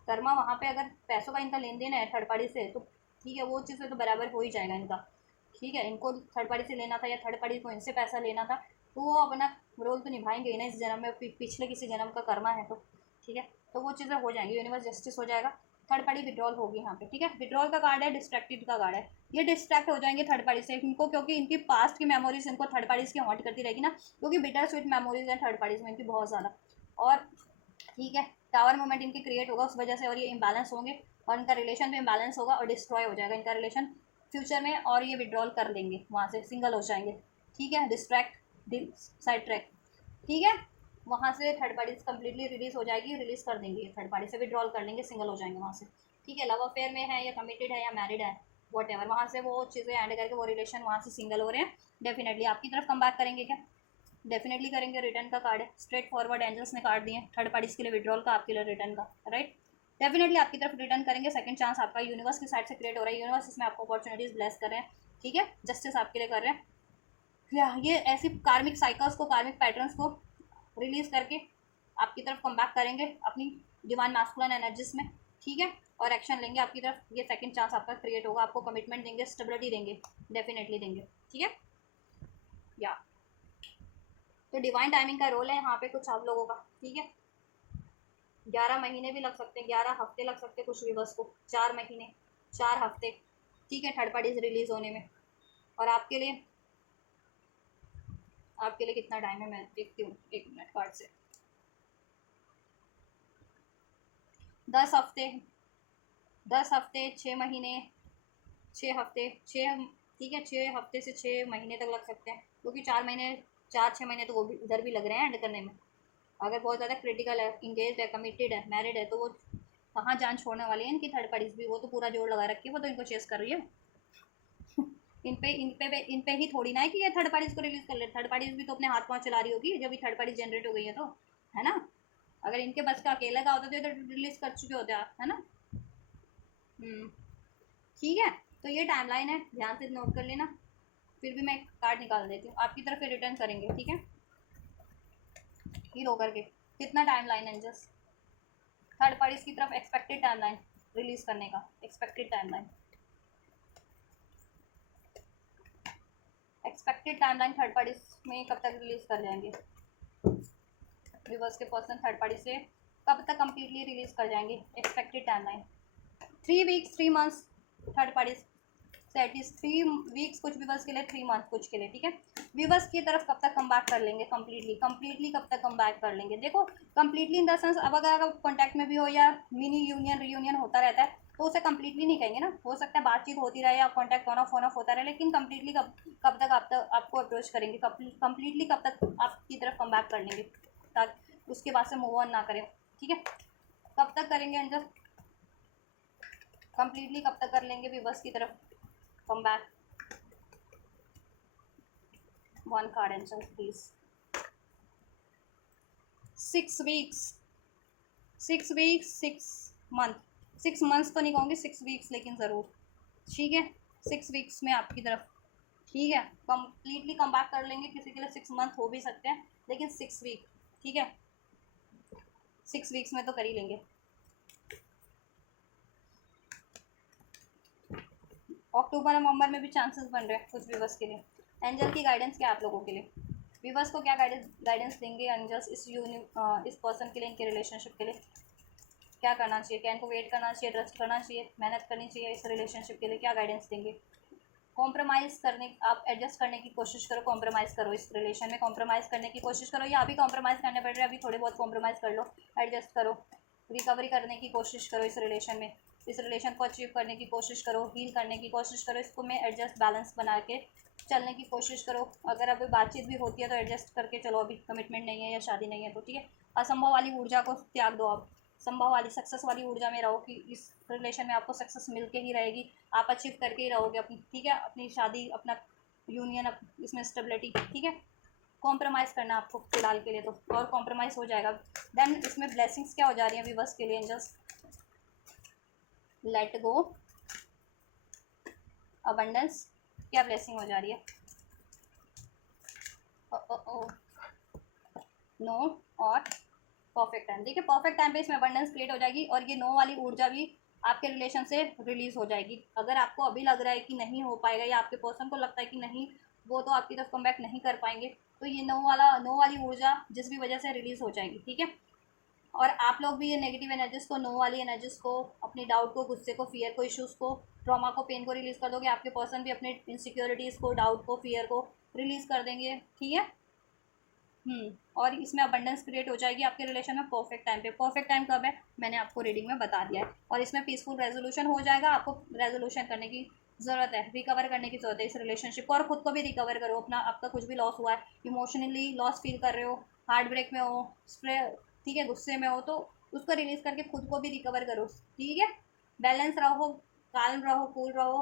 कर्मा वहाँ पे अगर पैसों का इनका लेन देन है थर्ड पार्टी से तो ठीक है, वो चीज़ तो बराबर हो ही जाएगा इनका। ठीक है, इनको थर्ड पार्टी से लेना था या थर्ड पार्टी को इनसे पैसा लेना था, तो वो अपना रोल तो निभाएंगे ही ना इस जन्म में, पिछले किसी जन्म का कर्मा है तो। ठीक है, तो वो चीज़ें हो जाएंगी, यूनिवर्स जस्टिस हो जाएगा, थर्ड पार्टी विड्रॉल होगी यहाँ पे। ठीक है, विड्रॉल का कार्ड है, डिस्ट्रैक्टेड का कार्ड है। ये डिस्ट्रैक्ट हो जाएंगे थर्ड पार्टी से इनको, क्योंकि इनकी पास्ट की मेमोरीज इनको थर्ड पार्टीज की हॉन्ट करती रहेगी ना, क्योंकि बिटर स्वीट मेमोरीज है थर्ड पार्टीज में इनकी बहुत ज़्यादा। और ठीक है, टावर मोमेंट इनके क्रिएट होगा उस वजह से, और ये इम्बैलेंस होंगे और इनका रिलेशन भी इम्बैलेंस होगा और डिस्ट्रॉय हो जाएगा इनका रिलेशन फ्यूचर में, और ये विड्रॉल कर लेंगे वहाँ से, सिंगल हो जाएंगे। ठीक है, डिस्ट्रैक्ट साइड ट्रैक। ठीक है, वहाँ से थर्ड पार्टी कम्प्लीटली रिलीज हो जाएगी, रिलीज कर देंगे थर्ड पार्टी से, विड्रॉल कर लेंगे, सिंगल हो जाएंगे वहाँ से। ठीक है, लव अफेयर में है या कमिटेड है या मैरिड है वॉट एवर, वहाँ से वो चीज़ें एंड करके वो रिलेशन वहाँ से सिंगल हो रहे हैं, डेफिनेटली आपकी तरफ कम बैक करेंगे क्या? डेफिनेटली करेंगे। रिटर्न का कार्ड है, स्ट्रेट फॉरवर्ड एंजल्स ने कार्ड दिए थर्ड पार्टीज के लिए विड्रॉल का, आपके लिए रिटर्न का, राइट। डेफिनेटली आपकी तरफ रिटर्न करेंगे, सेकंड चांस आपका यूनिवर्स की साइड से क्रिएट हो रहा है, यूनिवर्स इसमें आपको अपॉर्चुनिटीज ब्लेस कर रहे हैं। ठीक है, जस्टिस आपके लिए कर रहे हैं, या ये ऐसी कार्मिक साइकिल्स को, कार्मिक पैटर्न्स को रिलीज करके आपकी तरफ कम बैक करेंगे अपनी डिवाइन मैस्कुलिन एनर्जीज में। ठीक है, और एक्शन लेंगे आपकी तरफ, ये सेकंड चांस आपका क्रिएट होगा, आपको कमिटमेंट देंगे, स्टेबिलिटी देंगे, डेफिनेटली देंगे। ठीक है, या तो डिवाइन टाइमिंग का रोल है यहाँ पे कुछ आप लोगों का। ठीक है, 11 महीने भी लग सकते हैं, 11 हफ्ते लग सकते हैं कुछ व्यूवर्स को, 4 महीने, 4 हफ्ते। ठीक है, थर्ड पार्टीज रिलीज होने में। और आपके लिए कितना टाइम है मैं देखती हूँ, 1 मिनट कार्ड से। 10 हफ्ते, 10 हफ्ते, 6 महीने, 6 हफ्ते, छः। ठीक है, 6 हफ्ते से 6 महीने तक लग सकते हैं, क्योंकि 4 महीने, 4-6 महीने तो वो भी उधर भी लग रहे हैं एंड करने में। अगर बहुत ज़्यादा क्रिटिकल है, इंगेज है, कमिटेड है, मैरिड है, तो वो कहाँ जान छोड़ने वाली है इनकी थर्ड पार्टीज भी, वो तो पूरा जोर लगा रखी है, वो तो इनको चेस कर रही है। इन पे ही थोड़ी ना है कि ये थर्ड पार्टीज को रिलीज कर ले, थर्ड पार्टीज भी तो अपने हाथ पाँव चला रही होगी जब भी थर्ड पार्टी जनरेट हो गई है तो, है ना। अगर इनके बस का अकेले का होता तो ये तो रिलीज कर चुके होते आप, है ना। ठीक है, तो ये टाइमलाइन है, ध्यान से नोट कर लेना। फिर भी मैं कार्ड निकाल देती हूँ आपकी तरफ, फिर रिटर्न करेंगे, ठीक है। हीरो करके कितना टाइमलाइन है जस्ट थर्ड पार्टीज की तरफ एक्सपेक्टेड टाइमलाइन रिलीज करने का, expected timeline, expected timeline third parties में कब तक रिलीज कर जाएंगे, व्यूअर्स के पर्सन थर्ड पार्टी से कब तक कंप्लीटली रिलीज कर जाएंगे, expected timeline 3 weeks 3 months, third party से एटलीस्ट 3 वीक्स, कुछ व्यूअर्स के लिए 3 मंथ, कुछ के लिए, ठीक है। व्यूअर्स की तरफ कब तक कम बैक कर लेंगे, कंप्लीटली कंप्लीटली कब तक कम बैक कर लेंगे। देखो कंप्लीटली इन द सेंस, अब अगर आप कॉन्टैक्ट में भी हो या मिनी यूनियन रीयूनियन होता रहता है तो उसे कंप्लीटली नहीं कहेंगे ना, हो सकता है बातचीत होती रहे या कॉन्टैक्ट ऑन ऑफ होता रहे, लेकिन कंप्लीटली कब तक आपको अप्रोच करेंगे, कंप्लीटली कब तक आपकी तरफ कम बैक कर लेंगे, ताकि उसके बाद से मूव ऑन ना करें, ठीक है। कब तक करेंगे एंजल, कंप्लीटली कब तक कर लेंगे व्यूअर्स की तरफ come back. 1 card angel please. 6 weeks 6 weeks 6 month, 6 months तो नहीं कहूँगी, 6 वीक्स लेकिन ज़रूर, ठीक है। 6 वीक्स में आपकी तरफ, ठीक है, कंप्लीटली कम बैक कर लेंगे। किसी के लिए 6 मंथ हो भी सकते हैं, लेकिन 6 वीक, ठीक है, 6 वीक्स में तो कर ही लेंगे। अक्टूबर नवंबर में भी चांसेस बन रहे हैं कुछ व्यूवर्स के लिए। एंजल की गाइडेंस क्या आप लोगों के लिए, व्यूवर्स को क्या गाइडेंस देंगे एंजल्स इस पर्सन के लिए, इनके रिलेशनशिप के लिए क्या करना चाहिए, क्या इनको वेट करना चाहिए, ट्रस्ट करना चाहिए, मेहनत करनी चाहिए, इस रिलेशनशिप के लिए क्या गाइडेंस देंगे। कॉम्प्रोमाइज़ करने, आप एडजस्ट करने की कोशिश करो, कॉम्प्रोमाइज़ करो, इस रिलेशन में कॉम्प्रोमाइज़ करने की कोशिश करो, या अभी कॉम्प्रोमाइज़ करने पड़ रहे हैं, अभी थोड़े बहुत कॉम्प्रोमाइज़ कर लो, एडजस्ट करो, रिकवरी करने की कोशिश करो इस रिलेशन में, इस रिलेशन को अचीव करने की कोशिश करो, हील करने की कोशिश करो, इसको में एडजस्ट बैलेंस बना के चलने की कोशिश करो। अगर अभी बातचीत भी होती है तो एडजस्ट करके चलो, अभी कमिटमेंट नहीं है या शादी नहीं है तो, ठीक है। असंभव वाली ऊर्जा को त्याग दो, आप संभव वाली सक्सेस वाली ऊर्जा में रहो कि इस रिलेशन में आपको सक्सेस मिल के ही रहेगी, आप अचीव करके ही रहोगे अपनी, ठीक है, अपनी शादी, अपना यूनियन, इसमें स्टेबिलिटी, ठीक है। कॉम्प्रोमाइज़ करना आपको फिलहाल के लिए तो, और कॉम्प्रोमाइज़ हो जाएगा। देन इसमें ब्लेसिंग्स क्या हो जा रही हैं व्यूअर्स के लिए एंजल्स, लेट गो, अबंडेंस, क्या ब्लेसिंग हो जा रही है, नो और परफेक्ट टाइम। देखिए परफेक्ट टाइम पे इसमें अबंडेंस क्रिएट हो जाएगी, और ये नो वाली ऊर्जा भी आपके रिलेशन से रिलीज हो जाएगी। अगर आपको अभी लग रहा है कि नहीं हो पाएगा, या आपके पर्सन को लगता है कि नहीं वो तो आपकी तरफ कम बैक नहीं कर पाएंगे, तो ये नो वाली ऊर्जा जिस भी वजह से रिलीज हो जाएगी, ठीक है। और आप लोग भी ये नेगेटिव एनर्जीज को, नो वाली एनर्जीज को, अपनी डाउट को, गुस्से को, फियर को, इश्यूज़ को, ट्रॉमा को, पेन को रिलीज कर दोगे। आपके पर्सन भी अपने इनसिक्योरिटीज़ को, डाउट को, फियर को रिलीज कर देंगे, ठीक है। और इसमें अबंडेंस क्रिएट हो जाएगी आपके रिलेशन में परफेक्ट टाइम पे। परफेक्ट टाइम कब है मैंने आपको रीडिंग में बता दिया है, और इसमें पीसफुल रेजोल्यूशन हो जाएगा। आपको रेजोल्यूशन करने की ज़रूरत है, रिकवर करने की ज़रूरत है इस रिलेशनशिप को, और खुद को भी रिकवर करो। अपना आपका कुछ भी लॉस हुआ है, इमोशनली लॉस फील कर रहे हो, हार्ट ब्रेक में हो, ठीक है, गुस्से में हो, तो उसको रिलीज करके खुद को भी रिकवर करो, ठीक है। बैलेंस रहो, काल्म रहो, कूल रहो,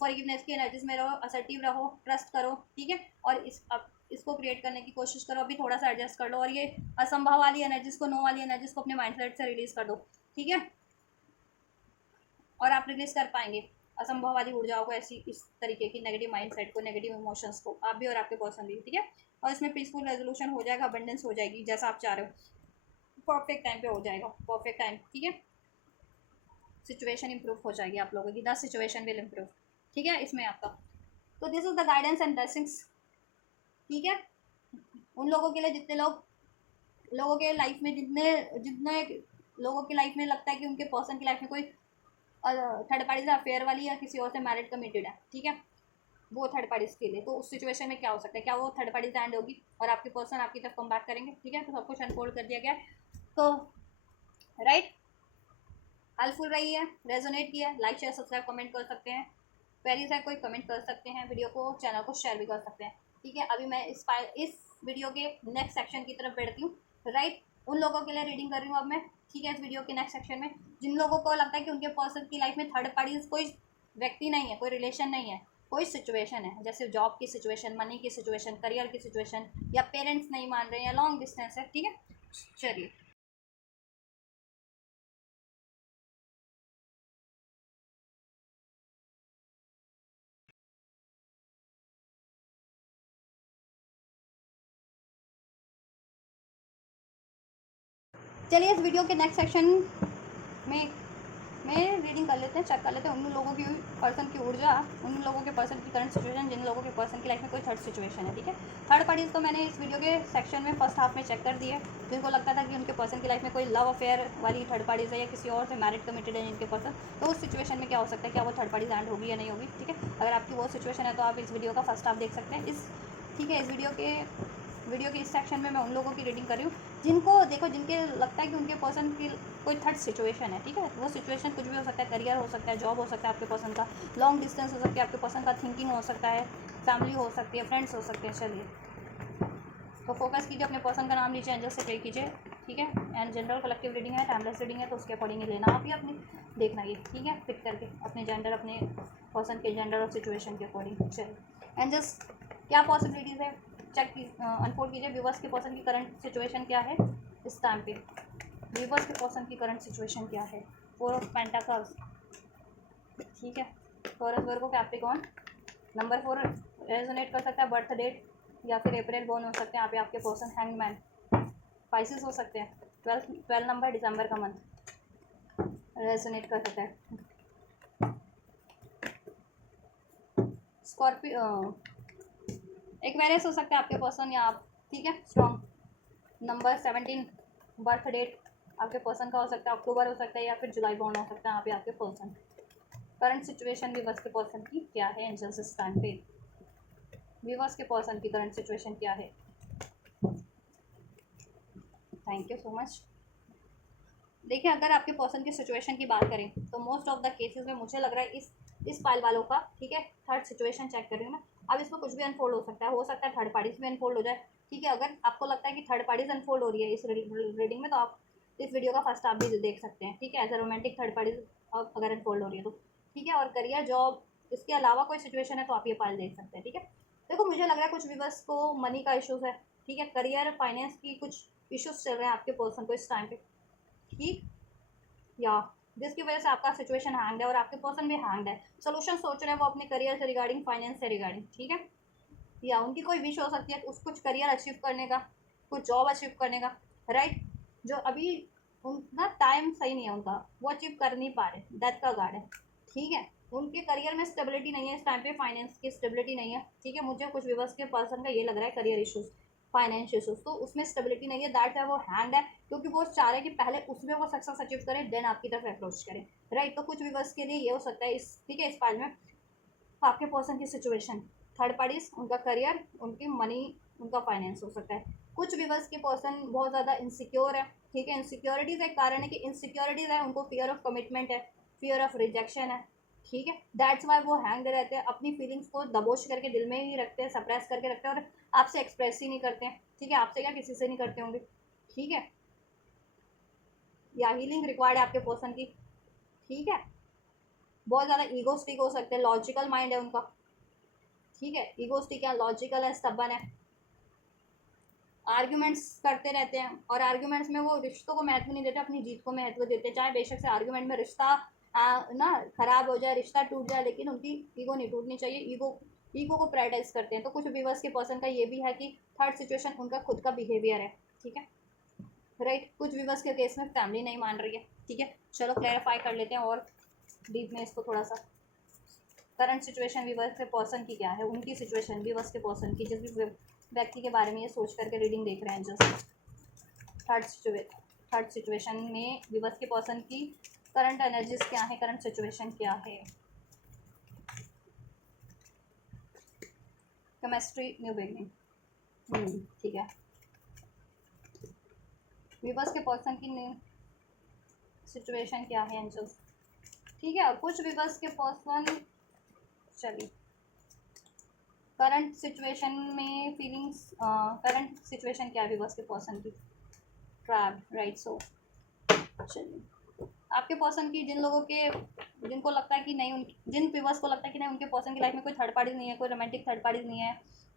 फॉरगिवनेस की एनर्जीज में रहो, असर्टिव रहो, ट्रस्ट करो, ठीक है। और इसको क्रिएट करने की कोशिश करो, अभी थोड़ा सा एडजस्ट कर लो, और ये असंभव वाली एनर्जीज को, नो वाली एनर्जीज को अपने माइंडसेट से रिलीज कर दो, ठीक है। और आप रिलीज कर पाएंगे असंभव वाली ऊर्जाओं को, ऐसी इस तरीके की नेगेटिव माइंडसेट को, नेगेटिव इमोशंस को, आप भी और आपके पर्सन भी, ठीक है। और इसमें पीसफुल रेजोल्यूशन हो जाएगा, अबंडेंस हो जाएगी, जैसा आप चाह रहे हो, परफेक्ट टाइम पे हो जाएगा, परफेक्ट टाइम, ठीक है। सिचुएशन इंप्रूव हो जाएगी आप लोगों की, द सिचुएशन विल इम्प्रूव, ठीक है, इसमें आपका। तो this is the guidance and blessings, ठीक है। उन लोगों के लिए जितने लोगों के लाइफ में, जितने जितने लोगों की लाइफ में लगता है कि उनके पर्सन की लाइफ में कोई थर्ड पार्टी से अफेयर वाली या किसी और से मैरिड कमिटेड है, ठीक है, वो थर्ड पार्टीज के लिए, तो उस सिचुएशन में क्या हो सकता है, क्या वो थर्ड पार्टी से एंड होगी और आपके पर्सन आपकी तरफ कम बैक करेंगे, ठीक है। तो सब कुछ अनफोल्ड कर दिया गया है, तो राइट, हेल्पफुल रही है, रेजोनेट किया, लाइक शेयर सब्सक्राइब कमेंट कर सकते हैं, क्वेरीज है कोई कमेंट कर सकते हैं, वीडियो को, चैनल को शेयर भी कर सकते हैं, ठीक है। अभी मैं इस वीडियो के नेक्स्ट सेक्शन की तरफ बढ़ती हूँ, राइट। उन लोगों के लिए रीडिंग कर रही हूँ अब मैं, ठीक है, इस वीडियो के नेक्स्ट सेक्शन में, जिन लोगों को लगता है कि उनके पर्सन की लाइफ में थर्ड पार्टी कोई व्यक्ति नहीं है, कोई रिलेशन नहीं है, कोई सिचुएशन है, जैसे जॉब की सिचुएशन, मनी की सिचुएशन, करियर की सिचुएशन, या पेरेंट्स नहीं मान रहे हैं, या लॉन्ग डिस्टेंस है, ठीक है। चलिए। चलिए इस वीडियो के नेक्स्ट सेक्शन में रीडिंग कर लेते हैं, चेक कर लेते हैं उन लोगों की पर्सन की ऊर्जा, उन लोगों के पर्सन की करंट सिचुएशन, जिन लोगों के पर्सन की लाइफ में कोई थर्ड सिचुएशन है। ठीक है, थर्ड पार्टीज तो मैंने इस वीडियो के सेक्शन में फर्स्ट हाफ में चेक कर दिए। जिनको लगता था कि उनके पर्सन की लाइफ में कोई लव अफेयर वाली थर्ड पार्टीज है या किसी और से मैरिड कमिटेड है जिनके पर्सन, तो उस सिचुएशन में क्या हो सकता है, क्या वो थर्ड पार्टीज एंड होगी या नहीं होगी। ठीक है, अगर आपकी वो सिचुएशन है तो आप इस वीडियो का फर्स्ट हाफ देख सकते हैं। ठीक है, इस वीडियो के इस सेक्शन में मैं उन लोगों की रीडिंग कर रही हूँ जिनको देखो, जिनके लगता है कि उनके पर्सन की कोई थर्ड सिचुएशन है। ठीक है, वो सिचुएशन कुछ भी हो सकता है, करियर हो सकता है, जॉब हो सकता है आपके पर्सन का, लॉन्ग डिस्टेंस हो सकता है आपके पर्सन का, थिंकिंग हो सकता है, फैमिली हो सकती है, फ्रेंड्स हो सकते हैं। चलिए तो फोकस कीजिए, अपने पर्सन का नाम लीजिए, एंजल से प्रे कीजिए। ठीक है, एंड जनरल कलेक्टिव रीडिंग है, टाइमलेस रीडिंग है, तो उसके अकॉर्डिंग ही लेना, आप ही अपनी देखना ये। ठीक है, पिक करके अपने जेंडर, अपने पर्सन के जेंडर और सिचुएशन के अकॉर्डिंग। चलिए एंजल्स क्या पॉसिबिलिटीज़ है चेक अनफोल्ड कीजिए। व्यूवर्स के पर्सन की करंट सिचुएशन क्या है इस टाइम पे, व्यूवर्स के पर्सन की करंट सिचुएशन क्या है। 4 ऑफ पेंटाकल्स। ठीक है, टॉरस, वर्गो, कैप्रिकॉर्न। नंबर 4 रेजोनेट कर सकता है, बर्थ डेट या फिर अप्रैल बोर्न हो सकते हैं आप, आपके पर्सन हैंगमैन, स्पाइसेस हो सकते हैं, 12 नंबर दिसंबर का मंथ रेजोनेट कर सकता है। स्कॉर्पियो, एक्वेरियस हो सकता है आपके पर्सन या आप। ठीक है, स्ट्रॉन्ग नंबर 17, बर्थ डेट आपके पर्सन का हो सकता है, अक्टूबर हो सकता है या फिर जुलाई बॉर्न हो सकता है यहाँ पे आपके पर्सन। करंट सिचुएशन व्यूवर्स के पर्सन की क्या है एंजल्स इस टाइम पे, व्यूवर्स के पर्सन की करंट सिचुएशन क्या है। Thank you so much. देखिए, अगर आपके पर्सन की सिचुएशन की बात करें तो मोस्ट ऑफ द केसेस में मुझे लग रहा है इस पाइल वालों का, ठीक है, थर्ड सिचुएशन चेक कर रही हूँ मैं। अब इसमें कुछ भी अनफोल्ड हो सकता है थर्ड पार्टीज में अनफोल्ड हो जाए। ठीक है, अगर आपको लगता है कि थर्ड पार्टीज अनफोल्ड हो रही है इस रीडिंग में, तो आप इस वीडियो का फर्स्ट आप भी देख सकते हैं। ठीक है, as a romantic third parties अगर अनफोल्ड हो रही है तो। ठीक है, और करियर, जॉब, इसके अलावा कोई सिचुएशन है तो आप ये पाइल देख सकते हैं। ठीक है, देखो मुझे लग रहा है कुछ व्यूअर्स को मनी का इशूज़ है। ठीक है, करियर, फाइनेंस की कुछ इशूज़ चल रहे हैं आपके पर्सन को इस टाइम पे। ठीक, या जिसकी वजह से आपका सिचुएशन हैंग है और आपके पर्सन भी हैंग है, सोल्यूशन सोच रहे हैं वो अपने करियर से रिगार्डिंग, फाइनेंस से रिगार्डिंग। ठीक है, या उनकी कोई विश हो सकती है उस कुछ करियर अचीव करने का, कुछ जॉब अचीव करने का, राइट, जो अभी उनका टाइम सही नहीं है उनका, वो अचीव कर नहीं पा रहे, डेथ का गार्ड है। ठीक है, उनके करियर में स्टेबिलिटी नहीं है इस टाइम पे, फाइनेंस की स्टेबिलिटी नहीं है। ठीक है, मुझे कुछ व्यूवर्स के पर्सन का ये लग रहा है करियर इशूज़, फाइनेंस इशूज़, तो उसमें स्टेबिलिटी नहीं है, दैट है वो हैंड है, क्योंकि वो चाह रहे हैं कि पहले उसमें वो सक्सेस अचीव करें, देन आपकी तरफ अप्रोच करें। राइट, तो कुछ व्यूवर्स के लिए ये हो सकता है इस, ठीक है, इस फाइल में आपके पर्सन की सिचुएशन, थर्ड पार्टीज, उनका करियर, उनकी मनी, उनका फाइनेंस हो सकता है। कुछ व्यूवर्स के पर्सन बहुत ज़्यादा इनसिक्योर है। ठीक है, इनसिक्योरिटीज़ एक कारण है कि इनसिक्योरिटीज़ है, उनको फियर ऑफ कमिटमेंट है, फियर ऑफ रिजेक्शन है। ठीक है, दैट्स वाई वो हैंग रहते हैं, अपनी फीलिंग्स को दबोच करके दिल में ही रखते हैं, सप्रेस करके रखते हैं और आपसे एक्सप्रेस ही नहीं करते हैं। ठीक है, आपसे क्या किसी से नहीं करते होंगे। ठीक है, या हीलिंग रिक्वायर्ड है आपके पर्सन की। ठीक है, बहुत ज़्यादा ईगोस्टिक हो सकते हैं, लॉजिकल माइंड है उनका। ठीक है, ईगोस्टिक है, लॉजिकल है, स्टबन है, आर्ग्यूमेंट्स करते रहते हैं और आर्ग्यूमेंट्स में वो रिश्तों को महत्व नहीं देते, अपनी जीत को महत्व देते हैं, चाहे बेशक से आर्ग्यूमेंट में रिश्ता ना खराब हो जाए, रिश्ता टूट जाए, लेकिन उनकी ईगो नहीं टूटनी चाहिए, ईगो को प्रायोरिटाइज करते हैं। तो कुछ व्यूवर्स के पर्सन का ये भी है कि थर्ड सिचुएशन उनका खुद का बिहेवियर है। ठीक है, राइट, कुछ व्यूवर्स के केस में फैमिली नहीं मान रही है। ठीक है, चलो क्लैरिफाई कर लेते हैं और डीप में इसको थोड़ा सा। करंट सिचुएशन व्यूवर्स के पर्सन की क्या है, उनकी सिचुएशन व्यूवर्स के पर्सन की, जिस भी व्यक्ति के बारे में ये सोच करके रीडिंग देख रहे हैं, जस्ट थर्ड सिचुएशन में व्यूवर्स के पर्सन की करंट एनर्जीज क्या है, करंट सिचुएशन क्या है। Chemistry, new beginning. ठीक है, व्यूवर्स के पर्सन की न्यू सिचुएशन क्या है एंजल्स। ठीक है, और कुछ व्यूवर्स के पर्सन, चलिए करंट सिचुएशन में फीलिंग्स, करंट सिचुएशन क्या है व्यूवर्स के पर्सन की, ट्रैप, राइट। सो चलिए आपके पर्सन की, जिन लोगों के, जिनको लगता है कि नहीं, जिन व्यूवर्स को लगता है कि नहीं उनके पर्सन की लाइफ में कोई थर्ड पार्टी नहीं है, कोई रोमांटिक थर्ड पार्टी नहीं है।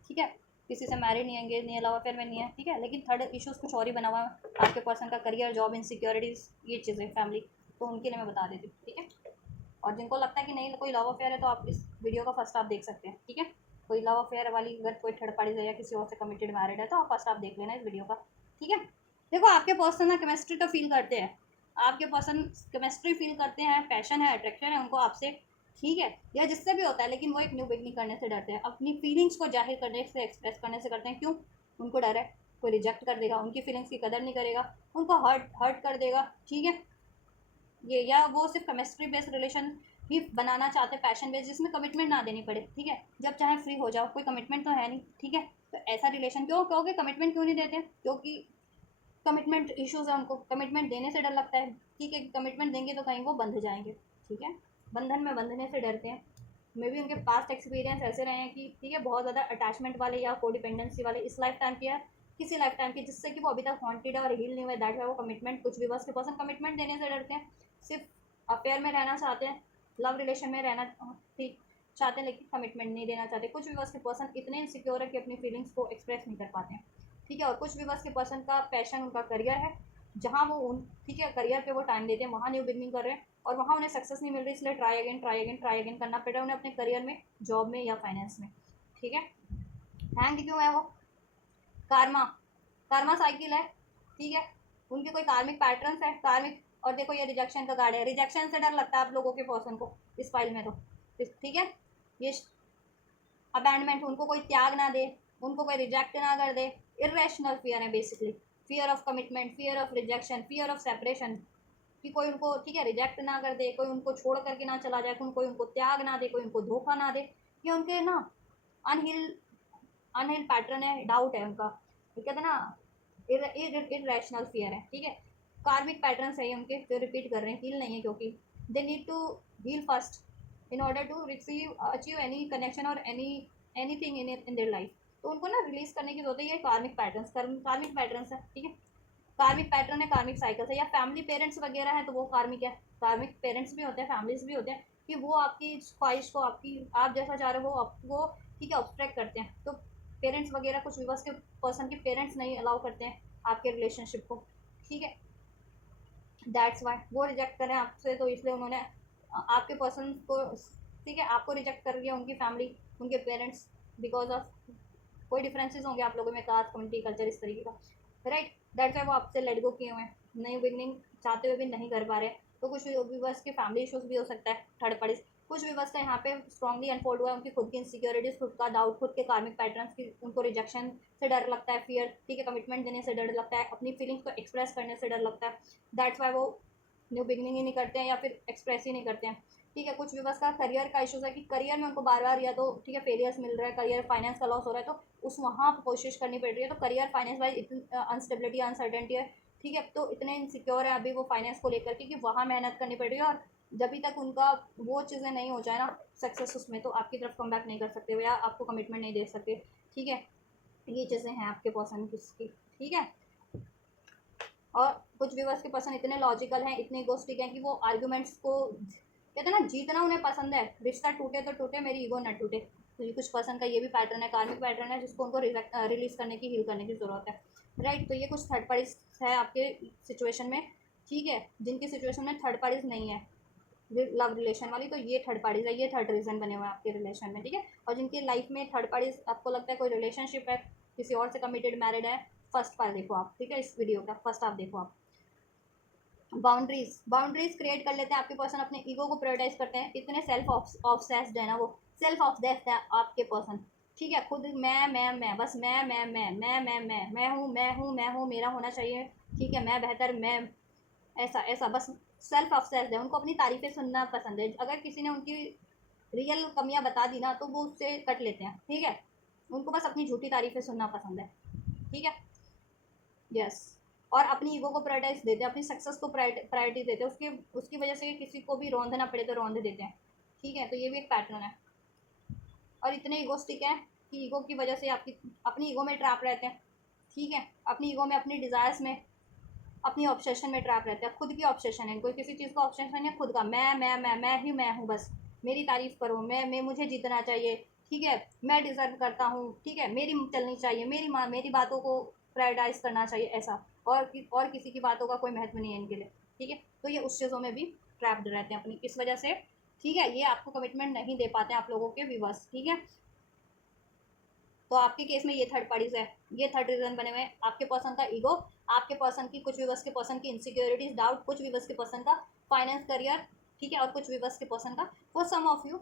ठीक है, किसी से मैरिड नहीं है, एंगेज नहीं है, लव अफेयर में नहीं है। ठीक है, लेकिन थर्ड इशूज़ कुछ और ही बना हुआ है आपके पर्सन का, करियर, जॉब, इनसिक्योरिटीज़, ये चीज़ें, फैमिली, तो उनके लिए मैं बता देती हूँ। ठीक है, और जिनको लगता है कि नहीं कोई लव अफेयर है तो आप इस वीडियो का फर्स्ट आप देख सकते हैं। ठीक है, कोई लव अफेयर वाली, अगर कोई थर्ड पार्टी है या किसी और से कमिटेड मैरिड है तो आप फर्स्ट आप देख लेना इस वीडियो का। ठीक है, देखो आपके पर्सन ना केमिस्ट्री तो फील करते हैं, आपके पर्सन केमिस्ट्री फील करते हैं, पैशन है, अट्रैक्शन है उनको आपसे, ठीक है, या जिससे भी होता है, लेकिन वो एक न्यू बिगनिंग करने से डरते हैं, अपनी फीलिंग्स को जाहिर करने से, एक्सप्रेस करने से करते हैं। क्यों? उनको डर है कोई रिजेक्ट कर देगा, उनकी फीलिंग्स की कदर नहीं करेगा, उनको हर्ट हर्ट कर देगा, ठीक है। ये या वो सिर्फ केमिस्ट्री बेस्ड रिलेशन ही बनाना चाहते हैं, पैशन बेस्ड, जिसमें कमिटमेंट ना देनी पड़े, ठीक है, जब चाहे फ्री हो जाओ, कोई कमिटमेंट तो है नहीं, ठीक है। तो ऐसा रिलेशन क्यों, क्योंकि कमिटमेंट क्यों नहीं देते? क्योंकि कमिटमेंट इश्यूज है उनको, कमिटमेंट देने से डर लगता है, ठीक है, कमिटमेंट देंगे तो कहीं वो बंध जाएंगे, ठीक है, बंधन में बंधने से डरते हैं। मे भी उनके पास्ट एक्सपीरियंस ऐसे रहे हैं कि ठीक है बहुत ज़्यादा अटैचमेंट वाले या कोडिपेंडेंसी वाले इस लाइफ टाइम के या किसी लाइफ टाइम के, जिससे कि वो अभी तक हॉन्टेड और हील नहीं हुए, दैट है वो कमिटमेंट, कुछ भी बस के पर्सन कमिटमेंट देने से डरते हैं, सिर्फ अफेयर में रहना चाहते हैं, लव रिलेशन में रहना ठीक चाहते हैं, लेकिन कमिटमेंट नहीं देना चाहते। कुछ भी बस के पर्सन इतने इनसिक्योर है कि अपनी फीलिंग्स को एक्सप्रेस नहीं कर पाते हैं, ठीक है। और कुछ भी बस के पर्सन का पैशन उनका करियर है, जहाँ वो उन ठीक है करियर पे वो टाइम देते हैं, वहाँ न्यू बिगनिंग कर रहे हैं, और वहाँ उन्हें सक्सेस नहीं मिल रही, इसलिए try again try again try again करना पड़ रहा है उन्हें अपने करियर में, जॉब में या फाइनेंस में, ठीक है। हैंग क्यों है वो? कार्मा, कार्मा साइकिल है, ठीक है, उनके कोई कार्मिक पैटर्न्स है, कार्मिक। और देखो ये रिजेक्शन का कार्ड है, रिजेक्शन से डर लगता है आप लोगों के पर्सन को इस फाइल में, तो ठीक है, ये अबैंडमेंट, उनको कोई त्याग ना दे, उनको कोई रिजेक्ट ना कर दे, इरेशनल फियर है basically, fear of commitment, fear of rejection, fear of separation, कि कोई उनको ठीक है रिजेक्ट ना कर दे, कोई उनको छोड़ करके ना चला जाए, कोई उनको त्याग ना दे, कोई उनको धोखा ना दे, ये उनके ना अनहिल अनहिल पैटर्न है, डाउट है उनका, ये कहते हैं ना इरेशनल फियर है, ठीक है। कार्मिक पैटर्न है उनके जो रिपीट कर रहे हैं, हील नहीं है, क्योंकि they need to heal first in order to receive achieve any connection और एनीथिंग इन देयर लाइफ, तो उनको ना रिलीज करने की जरूरत है, ये कार्मिक पैटर्न्स, कार्मिक पैटर्न्स है, ठीक है, कार्मिक पैटर्न है, कार्मिक साइकिल है, या फैमिली पेरेंट्स वगैरह है तो वो कार्मिक है, कार्मिक पेरेंट्स भी होते हैं, फैमिलीज भी होते हैं, कि वो आपकी ख्वाहिश को, आपकी आप जैसा चाह रहे हो आपको ठीक है ऑब्स्ट्रैक्ट करते हैं, तो पेरेंट्स वगैरह कुछ विवश के पर्सन के पेरेंट्स नहीं अलाउ करते हैं आपके रिलेशनशिप को, ठीक है, दैट्स वाई वो रिजेक्ट करें आपसे, तो इसलिए उन्होंने आपके पर्सन को ठीक है आपको रिजेक्ट कर दिया, उनकी फैमिली, उनके पेरेंट्स, बिकॉज ऑफ कोई डिफरेंसेस होंगे आप लोगों में, कास्ट, कम्युनिटी, कल्चर, इस तरीके का, राइट, दैट्स वाई वो आपसे लेट गो किए हुए हैं, नई बिगनिंग चाहते हुए भी नहीं कर पा रहे। तो कुछ व्यूवर्स के फैमिली इशूज़ भी हो सकता है, थर्ड पार्टी, कुछ व्यूवर्स का यहाँ पे स्ट्रांगली अनफोल्ड हुआ है, उनकी खुद की इनसिक्योरिटीज, खुद का डाउट, खुद के कार्मिक पैटर्न्स की, उनको रिजेक्शन से डर लगता है, फियर, ठीक है, कमिटमेंट देने से डर लगता है, अपनी फीलिंग्स को एक्सप्रेस करने से डर लगता है, दैट्स वाई वो न्यू बिगनिंग ही नहीं करते हैं या फिर एक्सप्रेस ही नहीं करते हैं, ठीक है। कुछ व्यूवर्स का करियर का इशूज़ है कि करियर में उनको बार बार या तो ठीक है फेलियर्स मिल रहा है, करियर फाइनेंस का लॉस हो रहा है, तो उस वहाँ पर कोशिश करनी पड़ रही है, तो करियर फाइनेंस वाइज इतनी अनस्टेबिलिटी, अनसर्टेनिटी है, ठीक है, तो इतने इनसिक्योर है अभी वो फाइनेंस को लेकर के कि वहाँ मेहनत करनी पड़ रही है, और जब तक उनका वो चीज़ें नहीं हो जाए ना सक्सेस उसमें, तो आपकी तरफ कम बैक नहीं कर सकते या आपको कमिटमेंट नहीं दे सकते, ठीक है, ये चीज़ें हैं आपके पर्सन की, ठीक है। और कुछ व्यूवर्स के पर्सन इतने लॉजिकल हैं, इतने इगोस्टिक हैं कि वो आर्ग्यूमेंट्स को कहते हैं ना जीतना उन्हें पसंद है, रिश्ता टूटे तो टूटे, मेरी ईगो ना टूटे, तो ये कुछ पर्सन का ये भी पैटर्न है, कार्मिक पैटर्न है, जिसको उनको रिलीज करने की, हील करने की ज़रूरत है, राइट। तो ये कुछ थर्ड पार्टीज है आपके सिचुएशन में, ठीक है, जिनकी सिचुएशन में थर्ड पार्टीज नहीं है लव रिलेशन वाली, तो ये थर्ड पार्टीज है, ये थर्ड रीजन बने हुए हैं आपके रिलेशन में, ठीक है। और जिनकी लाइफ में थर्ड पार्टीज आपको लगता है कोई रिलेशनशिप है, किसी और से कमिटेड, मैरिड है, फर्स्ट पार्ट देखो आप, ठीक है, इस वीडियो का फर्स्ट आप देखो आप। बाउंड्रीज क्रिएट कर लेते हैं आपके पर्सन, अपने ईगो को प्रायोरिटाइज करते हैं, इतने सेल्फ ऑब्सेस्ड है ना वो, सेल्फ ऑब्सेस्ड है आपके पर्सन, ठीक है, खुद मैं बस मैं हूँ मेरा होना चाहिए, ठीक है, मैं बेहतर, मैं ऐसा ऐसा बस, सेल्फ ऑब्सेस्ड है, उनको अपनी तारीफें सुनना पसंद है, अगर किसी ने उनकी रियल कमियां बता दी ना तो वो उससे कट लेते हैं, ठीक है, उनको बस अपनी झूठी तारीफें सुनना पसंद है, ठीक है, यस। और अपनी ईगो को प्रायोरिटाइज देते हैं, अपनी सक्सेस को प्रायोरिटी देते हैं, उसकी उसकी वजह से किसी को भी रौंदना पड़े तो रौंद देते हैं, ठीक है, तो ये भी एक पैटर्न है। और इतने ईगोस्टिक है कि ईगो की वजह से आपकी अपनी ईगो में ट्रैप रहते हैं, ठीक है, अपनी ईगो में, अपनी डिज़ायर्स में, अपनी ऑब्सेशन में ट्रैप रहते हैं, खुद की ऑब्सेशन है, कोई किसी चीज़ का ऑब्सेशन है, खुद का मैं हूँ बस, मेरी तारीफ करो, मैं मुझे जीतना चाहिए, ठीक है, मैं डिज़र्व करता हूँ, ठीक है, मेरी चलनी चाहिए, मेरी बातों को प्रायोरिटाइज करना चाहिए, ऐसा, और किसी की बातों का कोई महत्व नहीं है इनके लिए, ठीक है, तो ये उस चीज़ों में भी ट्रैप्ड रहते हैं अपनी इस वजह से, ठीक है, ये आपको कमिटमेंट नहीं दे पाते हैं आप लोगों के व्यूवर्स, ठीक है। तो आपके केस में ये थर्ड पार्टीज है, ये थर्ड रीजन बने हुए हैं। आपके पर्सन का ईगो, आपके पर्सन की, कुछ व्यूअर्स के पर्सन की इनसिक्योरिटीज, डाउट, कुछ व्यूअर्स के पर्सन का फाइनेंस, करियर, ठीक है, और कुछ व्यूअर्स के पर्सन का, for some of you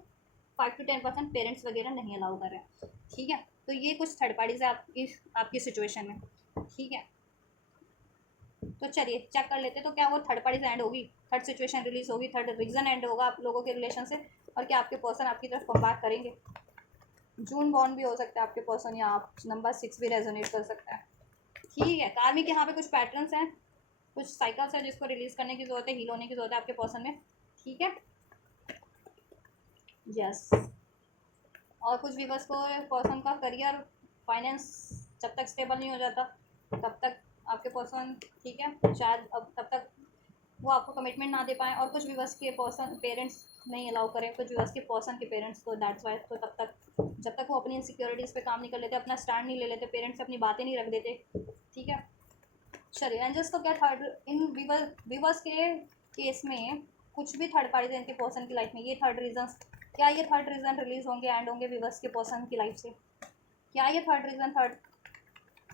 5 to 10% parents वगैरह नहीं अलाउ कर रहे हैं, ठीक है। तो ये कुछ थर्ड पार्टीज है आपकी सिचुएशन में, ठीक है। तो चलिए चेक कर लेते हैं, तो क्या वो थर्ड पार्टीज एंड होगी, थर्ड सिचुएशन रिलीज होगी, थर्ड रीजन एंड होगा आप लोगों के रिलेशन से, और क्या आपके पर्सन आपकी तरफ कम बैक करेंगे। जून बॉर्न भी हो सकता है आपके पर्सन, या आप नंबर 6 भी रेजोनेट कर सकता है, ठीक है। कार्मिक यहाँ पे कुछ पैटर्न्स हैं, कुछ साइकिल्स है जिसको रिलीज करने की जरूरत है, हील होने की जरूरत है आपके पर्सन में, ठीक है। यस, और कुछ व्यूअर्स को पर्सन का करियर, फाइनेंस जब तक स्टेबल नहीं हो जाता तब तक आपके पर्सन, ठीक है, शायद अब तब तक वो आपको कमिटमेंट ना दे पाए, और कुछ व्यूअर्स के पर्सन पेरेंट्स नहीं अलाउ करें, कुछ व्यूअर्स के पर्सन के पेरेंट्स, तो दैट्स वाई, तो तब तक जब तक वो अपनी इनसिक्योरिटीज़ पे काम नहीं कर लेते, अपना स्टैंड नहीं ले लेते, पेरेंट्स से अपनी बातें नहीं रख देते, ठीक है। चलिए एंजल्स तो क्या थर्ड इन व्यूअर्स के केस में कुछ भी थर्ड पार्टी इनके पर्सन की लाइफ में, ये थर्ड रीजन, क्या ये थर्ड रीजन रिलीज होंगे एंड होंगे व्यूअर्स के पर्सन की लाइफ से, क्या ये third reason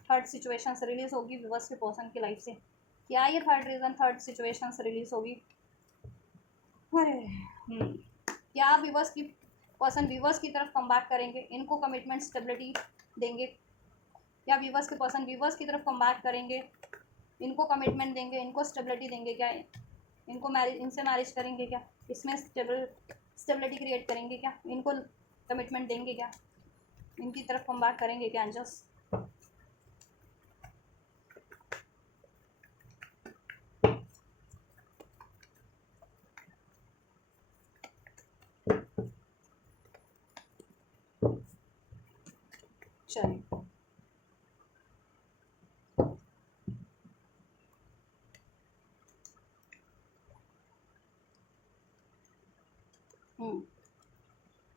third situation release होगी व्यूअर्स के पर्सन की लाइफ से, क्या ये third reason third situation release होगी। अरे क्या व्यूअर्स की पर्सन व्यूअर्स की तरफ कम बैक करेंगे, इनको कमिटमेंट स्टेबिलिटी देंगे, क्या व्यूअर्स के पर्सन व्यूअर्स की तरफ कम बैक करेंगे, इनको कमिटमेंट देंगे, इनको स्टेबिलिटी देंगे, क्या इनको मैरिज, इनसे मैरिज करेंगे, क्या इसमें स्टेबिलिटी क्रिएट करेंगे, क्या इनको कमिटमेंट देंगे, क्या इनकी तरफ कम बैक करेंगे, क्या एंजल्स। चलिए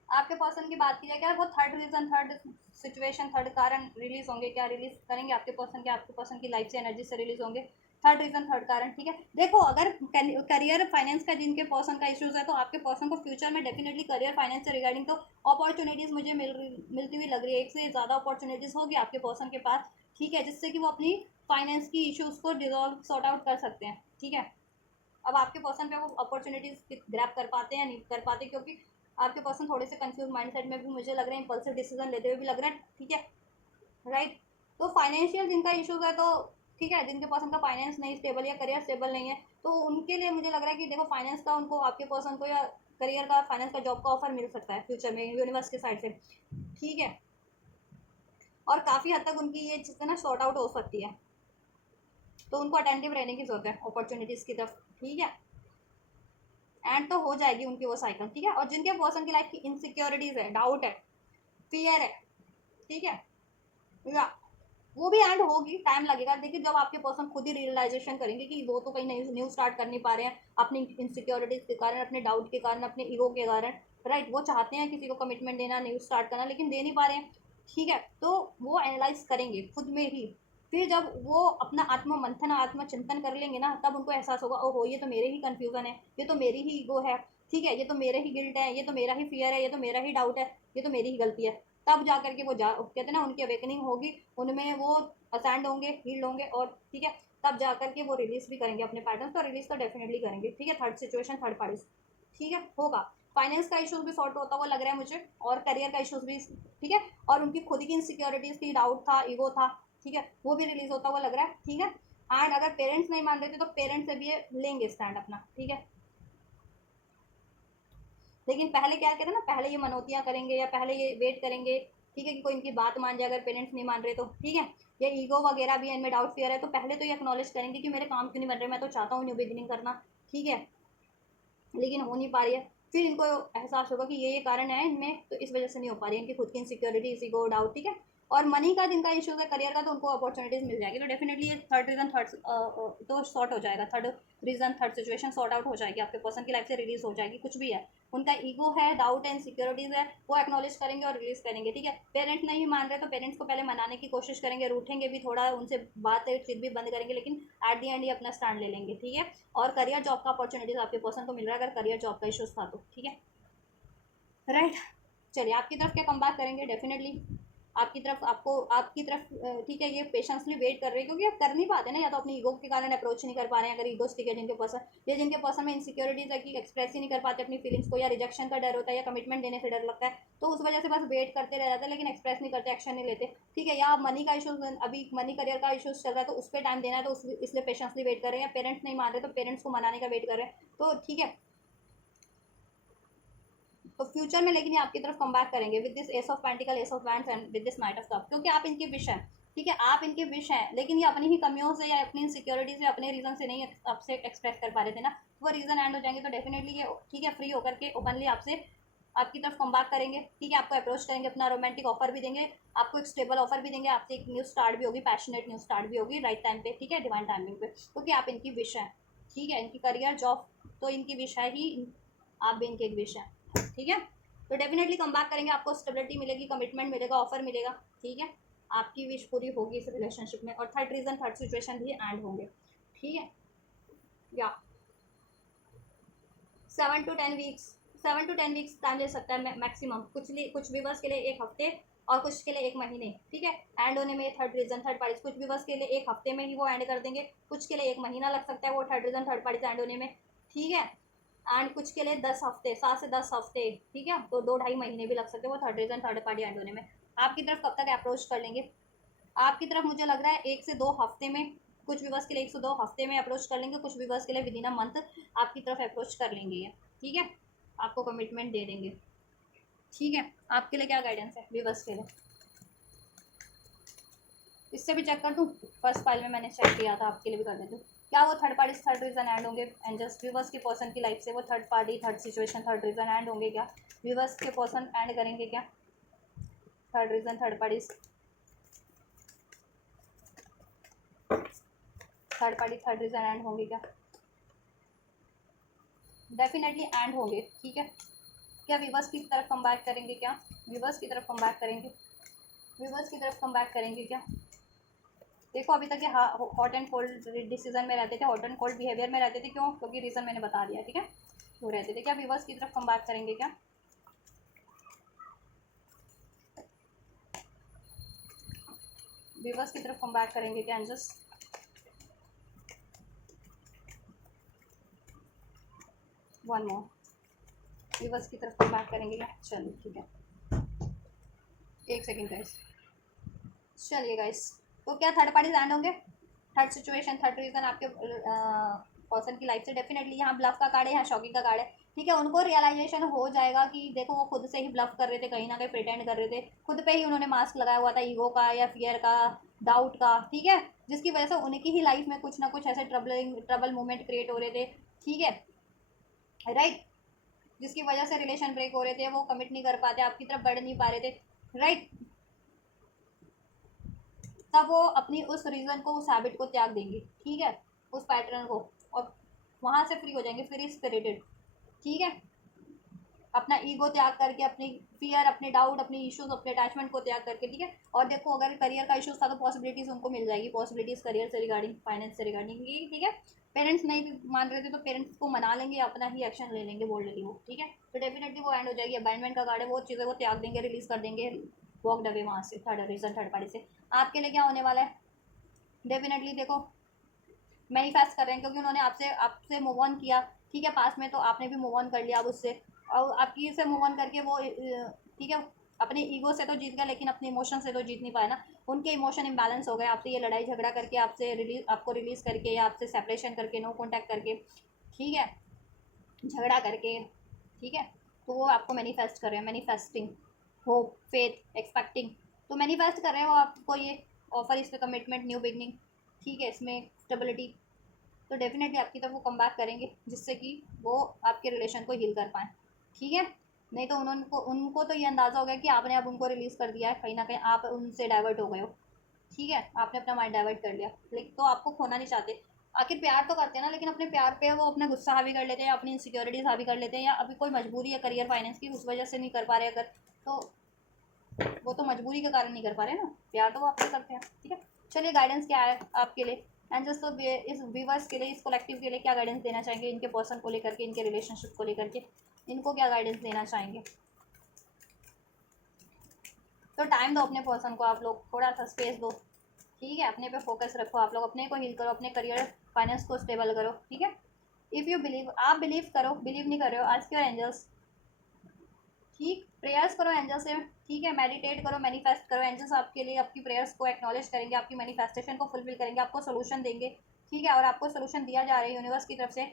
आपके पर्सन की बात की जाए, क्या वो third reason third situation third कारण रिलीज होंगे, क्या रिलीज करेंगे आपके पर्सन, क्या आपके पर्सन की लाइफ से एनर्जी से रिलीज होंगे, थर्ड रीजन थर्ड कारण, ठीक है। देखो अगर करियर फाइनेंस का जिनके पर्सन का इश्यूज है, तो आपके पर्सन को फ्यूचर में डेफिनेटली करियर फाइनेंस से रिगार्डिंग तो अपॉर्चुनिटीज मुझे मिलती हुई लग रही है, एक से ज़्यादा अपॉर्चुनिटीज होगी आपके पर्सन के पास, ठीक है, जिससे कि वो अपनी फाइनेंस की इश्यूज को डिजॉल्व सॉर्ट आउट कर सकते हैं, ठीक है। अब आपके पर्सन पे वो अपॉर्चुनिटीज ग्रैब कर पाते हैं नहीं कर पाते, क्योंकि आपके पर्सन थोड़े से कंफ्यूज माइंडसेट में भी मुझे लग रहा है, इंपल्सिव डिसीजन लेते हुए भी लग रहा है, ठीक है, राइट। तो फाइनेंशियल जिनका इशूज है, तो ठीक है, जिनके पर्सन का फाइनेंस नहीं स्टेबल या करियर स्टेबल नहीं है, तो उनके लिए मुझे लग रहा है कि देखो फाइनेंस का उनको आपके पर्सन को या करियर का फाइनेंस का जॉब का ऑफर मिल सकता है फ्यूचर में यूनिवर्स के साइड से, ठीक है। और काफ़ी हद तक उनकी ये चीज़ें ना सॉर्ट आउट हो सकती है, तो उनको अटेंटिव रहने की जरूरत है अपॉर्चुनिटीज़ की तरफ, ठीक है। एंड तो हो जाएगी उनकी वो साइकिल, ठीक है। और जिनके पर्सन की लाइफ की इनसिक्योरिटीज है, डाउट है, फियर है, ठीक है, या वो भी एंड होगी, टाइम लगेगा। देखिए जब आपके पर्सन खुद ही रियलाइजेशन करेंगे कि वो तो कहीं न्यू स्टार्ट कर नहीं पा रहे हैं अपनी इनसिक्योरिटीज के कारण, अपने डाउट के कारण, अपने ईगो के कारण, राइट। वो चाहते हैं किसी को कमिटमेंट देना, न्यू स्टार्ट करना, लेकिन दे नहीं पा रहे हैं, ठीक है। तो वो एनालाइज करेंगे खुद में ही, फिर जब वो अपना आत्म मंथन आत्मचिंतन कर लेंगे ना, तब उनको एहसास होगा ओहो ये तो मेरे ही कन्फ्यूजन है, ये तो मेरी ही ईगो है, ठीक है, ये तो मेरे ही गिल्ट है, ये तो मेरा ही फियर है, ये तो मेरा ही डाउट है, ये तो मेरी ही गलती है। तब जा करके वो कहते हैं ना उनकी अवेकनिंग होगी, उनमें वो असेंड होंगे, हील्ड होंगे, और ठीक है, तब जा करके वो रिलीज भी करेंगे अपने पैटर्न, तो रिलीज तो डेफिनेटली करेंगे, ठीक है। थर्ड सिचुएशन थर्ड पार्टी, ठीक है, होगा। फाइनेंस का इशूज भी सॉर्ट होता हुआ लग रहा है मुझे, और करियर का इशूज भी, ठीक है, और उनकी खुद की इनसिक्योरिटीज की डाउट था, ईगो था, ठीक है, वो भी रिलीज होता हुआ लग रहा है, ठीक है। एंड अगर पेरेंट्स नहीं मान रहे थे तो पेरेंट्स से भी ये लेंगे स्टैंड अपना, ठीक है। लेकिन पहले क्या कहते हैं ना, पहले ये मनोतियाँ करेंगे या पहले ये वेट करेंगे, ठीक है, कि कोई इनकी बात मान जाए, अगर पेरेंट्स नहीं मान रहे तो, ठीक है। ये ईगो वगैरह भी है इनमें, डाउट फियर है, तो पहले तो ये एक्नॉलेज करेंगे कि मेरे काम क्यों नहीं बन रहे, मैं तो चाहता हूँ न्यू बिगिनिंग करना, ठीक है, लेकिन हो नहीं पा रही है। फिर इनको एहसास होगा कि ये कारण है इनमें, तो इस वजह से नहीं हो पा रही है, इनकी खुद की इनसिक्योरिटी, ईगो, डाउट, ठीक है। और मनी का जिनका इशूज़ है करियर का, तो उनको अपॉर्चुनिटीज़ मिल जाएगी, तो डेफिनेटली ये थर्ड रीजन थर्ड तो सॉर्ट हो जाएगा, third reason third situation sort out हो जाएगी, आपके पर्सन की लाइफ से रिलीज हो जाएगी। कुछ भी है, उनका ईगो है, डाउट है, इनसिक्योरिटीज़ है, वो एक्नॉलेज करेंगे और रिलीज करेंगे, ठीक है। पेरेंट्स नहीं मान रहे तो पेरेंट्स को पहले मनाने की कोशिश करेंगे, रूठेंगे भी थोड़ा, उनसे बातचीत भी बंद करेंगे, लेकिन एट दी एंड ये अपना स्टैंड ले लेंगे, ठीक है। और करियर जॉब का अपॉर्चुनिटीज आपके पर्सन को मिल रहा है, अगर करियर जॉब का इशूज था तो, ठीक है, राइट। चलिए आपकी तरफ क्या कम बात करेंगे, डेफिनेटली आपकी तरफ ठीक है, ये पेशेंसली वेट कर रहे हैं, क्योंकि आप कर नहीं पाते ना, या तो अपनी ईगो के कारण अप्रोच नहीं कर पा रहे हैं, अगर ईगोस्टिक है जिनके पर्सन, या जिनके पर्सन में इनसिक्योरिटीज है कि एक्सप्रेस ही नहीं कर पाते अपनी फीलिंग्स को, या रिजेक्शन का डर होता है, या कमिटमेंट देने से डर लगता है, तो उस वजह से बस वेट करते रह जाते हैं, लेकिन एक्सप्रेस नहीं करते, एक्शन नहीं लेते, ठीक है। या मनी का इशूज, अभी मनी करियर का इशूज चल रहा है, तो उस पर टाइम देना है, तो इसलिए पेशेंसली वेट कर रहे हैं, या पेरेंट्स नहीं मान रहे तो पेरेंट्स को मनाने का वेट कर रहे हैं, तो ठीक है। तो फ्यूचर में लेकिन ये आपकी तरफ कम बैक करेंगे with this S of pentacle, S of wands and with this night of cup, क्योंकि आप इनके विश हैं, ठीक है, आप इनके विश हैं, लेकिन ये अपनी ही कमियों से या अपनी इनसिक्योरिटी से, अपने रीजन से नहीं आपसे एक्सप्रेस कर पा रहे थे ना, वो रीजन एंड हो जाएंगे, तो डेफिनेटली ये ठीक है फ्री होकर के ओपनली आपसे आपकी तरफ कम बैक करेंगे, ठीक है, आपको अप्रोच करेंगे, अपना रोमांटिक ऑफर भी देंगे, आपको एक स्टेबल ऑफर भी देंगे, आपसे एक न्यू स्टार्ट भी होगी, पैशनेट न्यू स्टार्ट भी होगी राइट टाइम पे, ठीक है, डिवाइन टाइमिंग पे, क्योंकि आप इनकी विश हैं, ठीक है, इनकी करियर जॉब तो इनकी विश है ही, आप भी इनकी एक विश हैं, ठीक है। तो डेफिनेटली कम बैक करेंगे, आपको स्टेबिलिटी मिलेगी, कमिटमेंट मिलेगा, ऑफर मिलेगा, ठीक है, आपकी विश पूरी होगी इस रिलेशनशिप में, और थर्ड रीजन, थर्ड सिचुएशन भी एंड होंगे, ठीक है। या 7 to 10 weeks, 7 to 10 weeks time ले सकता है मैक्सिमम, कुछ व्यूवर्स के लिए 1 हफ्ते, और कुछ के लिए 1 महीने, ठीक है। एंड होने में थर्ड रीजन थर्ड पार्टी, कुछ व्यूवर्स के लिए 1 हफ्ते में ही वो एंड कर देंगे, कुछ के लिए 1 महीना लग सकता है वो थर्ड रीजन थर्ड पार्टी से एंड होने में, ठीक है। एंड कुछ के लिए 10 हफ्ते, 7 से 10 हफ्ते, ठीक है, तो 2-2.5 महीने भी लग सकते हैं वो third reason third party end होने में। आपकी तरफ कब तक अप्रोच कर लेंगे? आपकी तरफ मुझे लग रहा है 1 से 2 हफ्ते में, कुछ व्यूवर्स के लिए 1 से 2 हफ्ते में अप्रोच कर लेंगे, कुछ व्यूवर्स के लिए विद इन अ मंथ आपकी तरफ अप्रोच कर लेंगे ये, ठीक है, आपको कमिटमेंट दे देंगे, ठीक है। आपके लिए क्या गाइडेंस है व्यूवर्स के लिए? इससे भी चेक कर दूँ, फर्स्ट फाइल में मैंने चेक किया था, आपके लिए भी कर देती हूँ। क्या वो third party third reason end होंगे? एंड जस्ट व्यूवर्स के पर्सन की लाइफ से वो third party third situation third reason end होंगे क्या? व्यूवर्स के पर्सन एंड करेंगे क्या third reason third party third reason end होंगे क्या? डेफिनेटली एंड होंगे, ठीक है। क्या व्यूवर्स की तरफ कम बैक करेंगे क्या? व्यूवर्स की तरफ कम बैक करेंगे, व्यूवर्स की तरफ कम बैक करेंगे क्या? देखो अभी तक ये हॉट एंड कोल्ड डिसीजन में रहते थे, हॉट एंड कोल्ड बिहेवियर में रहते थे, क्यों? क्योंकि रीज़न मैंने बता दिया, ठीक है, क्यों रहते थे। क्या व्यूवर्स की तरफ कम बैक करेंगे क्या? व्यूवर्स की तरफ कम बैक करेंगे क्या? एंजल्स वन मोर, व्यूवर्स की तरफ कम बैक करेंगे क्या? चलिए ठीक है, 1 सेकेंड गाइस, चलिए गाइस, तो क्या थर्ड पार्टी एंड होंगे? थर्ड सिचुएशन थर्ड रीजन आपके पर्सन की लाइफ से डेफिनेटली, यहाँ ब्लफ का कार्ड है, यहाँ शॉकिंग का कार्ड है, ठीक है। उनको रियलाइजेशन हो जाएगा कि देखो वो खुद से ही ब्लफ कर रहे थे, कहीं ना कहीं प्रिटेंड कर रहे थे, खुद पे ही उन्होंने मास्क लगाया हुआ था ईगो का या फियर का, डाउट का, ठीक है, जिसकी वजह से उनकी ही लाइफ में कुछ ना कुछ ऐसे ट्रबल मोमेंट क्रिएट हो रहे थे, ठीक है, राइट, जिसकी वजह से रिलेशन ब्रेक हो रहे थे, वो कमिट नहीं कर पाते, आपकी तरफ बढ़ नहीं पा रहे थे, राइट। तब वो अपनी उस रीज़न को, उस हैबिट को त्याग देंगे, ठीक है, उस पैटर्न को, और वहाँ से फ्री हो जाएंगे, फ्री स्पिरिटेड, ठीक है, अपना ईगो त्याग करके, अपनी फियर, अपने डाउट, अपनी इश्यूज, अपने अटैचमेंट को त्याग करके, ठीक है। और देखो अगर करियर का इशूज था तो पॉसिबिलिटीज़ उनको मिल जाएगी, पॉसिबिलिटीज़ करियर से रिगार्डिंग, फाइनेंस से रिगार्डिंग, ठीक है। पेरेंट्स नहीं भी मान रहे थे तो पेरेंट्स को मना लेंगे, अपना ही एक्शन ले लेंगे बोल्डली वो, ठीक है, तो डेफिनेटली वो एंड हो जाएगी। अबाइंडमेंट का कार्ड है, वो चीज़ें वो त्याग देंगे, रिलीज़ कर देंगे, वॉक अवे वहाँ से थर्ड रीजन थर्ड पार्टी से। आपके लिए क्या होने वाला है? डेफिनेटली देखो मैनिफेस्ट कर रहे हैं, क्योंकि उन्होंने आपसे आपसे मूव ऑन किया, ठीक है, पास में, तो आपने भी मूव ऑन कर लिया अब उससे, और आपकी से मूव ऑन करके वो ठीक है, अपने ईगो से तो जीत गए, लेकिन अपने इमोशन से तो जीत नहीं पाए ना, उनके इमोशन इम्बैलेंस हो गए, आपसे ये लड़ाई झगड़ा करके, आपको रिलीज़ करके, या आपसे सेपरेशन करके, नो कॉन्टैक्ट करके, ठीक है, झगड़ा करके, ठीक है, तो वो आपको मैनिफेस्ट कर रहे हैं, मैनिफेस्टिंग, होप, फेथ, एक्सपेक्टिंग, तो मैनिफेस्ट कर रहे हैं वो आपको ये ऑफर, इस पे कमिटमेंट, न्यू बिगनिंग, ठीक है, इसमें स्टेबिलिटी, तो डेफिनेटली आपकी तरफ वो कम बैक करेंगे, जिससे कि वो आपके रिलेशन को हील कर पाएँ, ठीक है। नहीं तो उनको तो ये अंदाज़ा हो गया कि आपने अब उनको रिलीज़ कर दिया है, कहीं ना कहीं आप उनसे डाइवर्ट हो गए हो, ठीक है, आपने अपना माइंड डाइवर्ट कर लिया, लेकिन तो आपको खोना नहीं चाहते, आखिर प्यार तो करते हैं ना, लेकिन अपने प्यार पे वो अपना गुस्सा हावी कर लेते हैं, अपनी इनसिक्योरिटीज हावी कर लेते हैं, या अभी कोई मजबूरी है करियर फाइनेंस की, उस वजह से नहीं कर पा रहे अगर, तो वो तो मजबूरी के कारण नहीं कर पा रहे ना, प्यार तो वो आपसे करते हैं, ठीक है। चलिए गाइडेंस क्या है आपके लिए? एंड जस्ट तो इस व्यूवर्स के लिए, इस कलेक्टिव के लिए क्या गाइडेंस देना चाहेंगे, इनके पर्सन को लेकर के, इनके रिलेशनशिप को लेकर के, इनको क्या गाइडेंस देना चाहेंगे? तो टाइम दो अपने पर्सन को, आप लोग थोड़ा सा स्पेस दो, ठीक है। अपने पे फोकस रखो, आप लोग अपने को हील करो, अपने करियर फाइनेंस को स्टेबल करो, ठीक है। इफ़ यू बिलीव, आप बिलीव करो, बिलीव नहीं कर रहे हो, आज के एंजल्स, ठीक, प्रेयर्स करो एंजल से, ठीक है। मेडिटेट करो, मैनिफेस्ट करो, एंजल्स आपके लिए आपकी प्रेयर्स को एक्नॉलेज करेंगे, आपकी मैनिफेस्टेशन को फुलफिल करेंगे, आपको सोल्यूशन देंगे, ठीक है। और आपको सोल्यूशन दिया जा रहा है यूनिवर्स की तरफ से,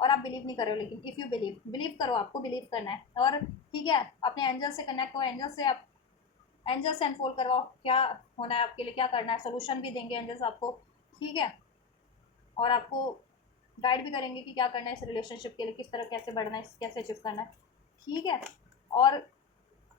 और आप बिलीव नहीं कर रहे हो। लेकिन इफ़ यू बिलीव, बिलीव करो, आपको बिलीव करना है, और ठीक है, अपने एंजल से कनेक्ट हो, एंजल से आप, एंजल से अनफोल्ड करवाओ क्या होना है आपके लिए, क्या करना है, सोल्यूशन भी देंगे एंजल्स आपको, ठीक है। और आपको गाइड भी करेंगे कि क्या करना है इस रिलेशनशिप के लिए, किस तरह कैसे बढ़ना है, कैसे अचीव करना है, ठीक है। और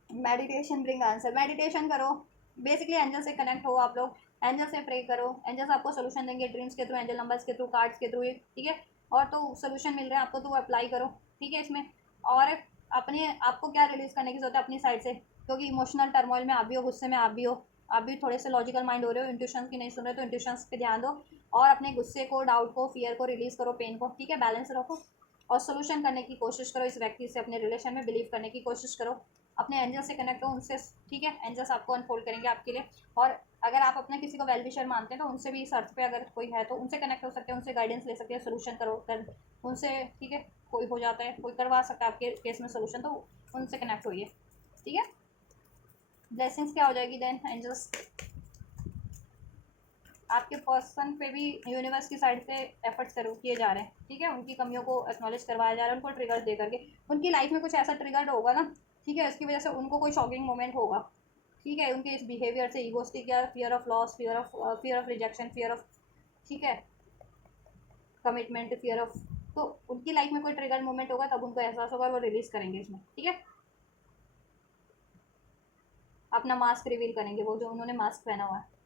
मेडिटेशन ब्रिंग आंसर, मेडिटेशन करो, बेसिकली एंजल से कनेक्ट हो आप लोग, एंजल से प्रे करो, एंजल्स आपको सोल्यूशन देंगे ड्रीम्स के थ्रू, एंजल नंबर्स के थ्रू, कार्ड्स के थ्रू, ठीक है। और तो सोल्यूशन मिल रहे हैं आपको, तो वो अप्लाई करो, ठीक है इसमें। और अपने आपको क्या रिलीज करने की जरूरत है अपनी साइड से, क्योंकि इमोशनल टर्मोइल में आप भी हो, गुस्से में आप भी हो, आप भी थोड़े से लॉजिकल माइंड हो रहे हो, इंट्यूशन की नहीं सुन रहे, तो इंट्यूशंस पे ध्यान दो, और अपने गुस्से को, डाउट को, फियर को रिलीज करो, पेन को, ठीक है, बैलेंस रखो, और सोल्यूशन करने की कोशिश करो इस व्यक्ति से, अपने रिलेशन में बिलीव करने की कोशिश करो, अपने एंजल से कनेक्ट हो उनसे, ठीक है। एंजल्स आपको अनफोल्ड करेंगे आपके लिए। और अगर आप अपने किसी को वेल विशर मानते हैं तो उनसे भी इस अर्थ पे अगर कोई है तो उनसे कनेक्ट हो सकते हैं, उनसे गाइडेंस ले सकते हैं, सोल्यूशन करो कर उनसे, ठीक है। कोई हो जाता है, कोई करवा सकता है आपके केस में सोल्यूशन, तो उनसे कनेक्ट होइए, ठीक है। ब्लेसिंग्स क्या हो जाएगी देन एंजल्स, आपके पर्सन पे भी यूनिवर्स की साइड से एफर्ट्स करो किए जा रहे हैं, ठीक है। उनकी कमियों को एक्नॉलेज करवाया जा रहा है, उनको ट्रिगर दे करके, उनकी लाइफ में कुछ ऐसा ट्रिगर होगा ना, ठीक है, उसकी वजह से उनको कोई शॉकिंग मोमेंट होगा, ठीक है। उनके इस बिहेवियर से, ईगोस्टिक या fear of loss, fear of rejection, fear of, ठीक है, कमिटमेंट, फियर ऑफ, तो उनकी लाइफ में कोई ट्रिगर मोमेंट होगा, तब उनको एहसास होगा, वो रिलीज करेंगे इसमें, ठीक है। अपना मास्क रिवील करेंगे, वो जो उन्होंने मास्क पहना हुआ है।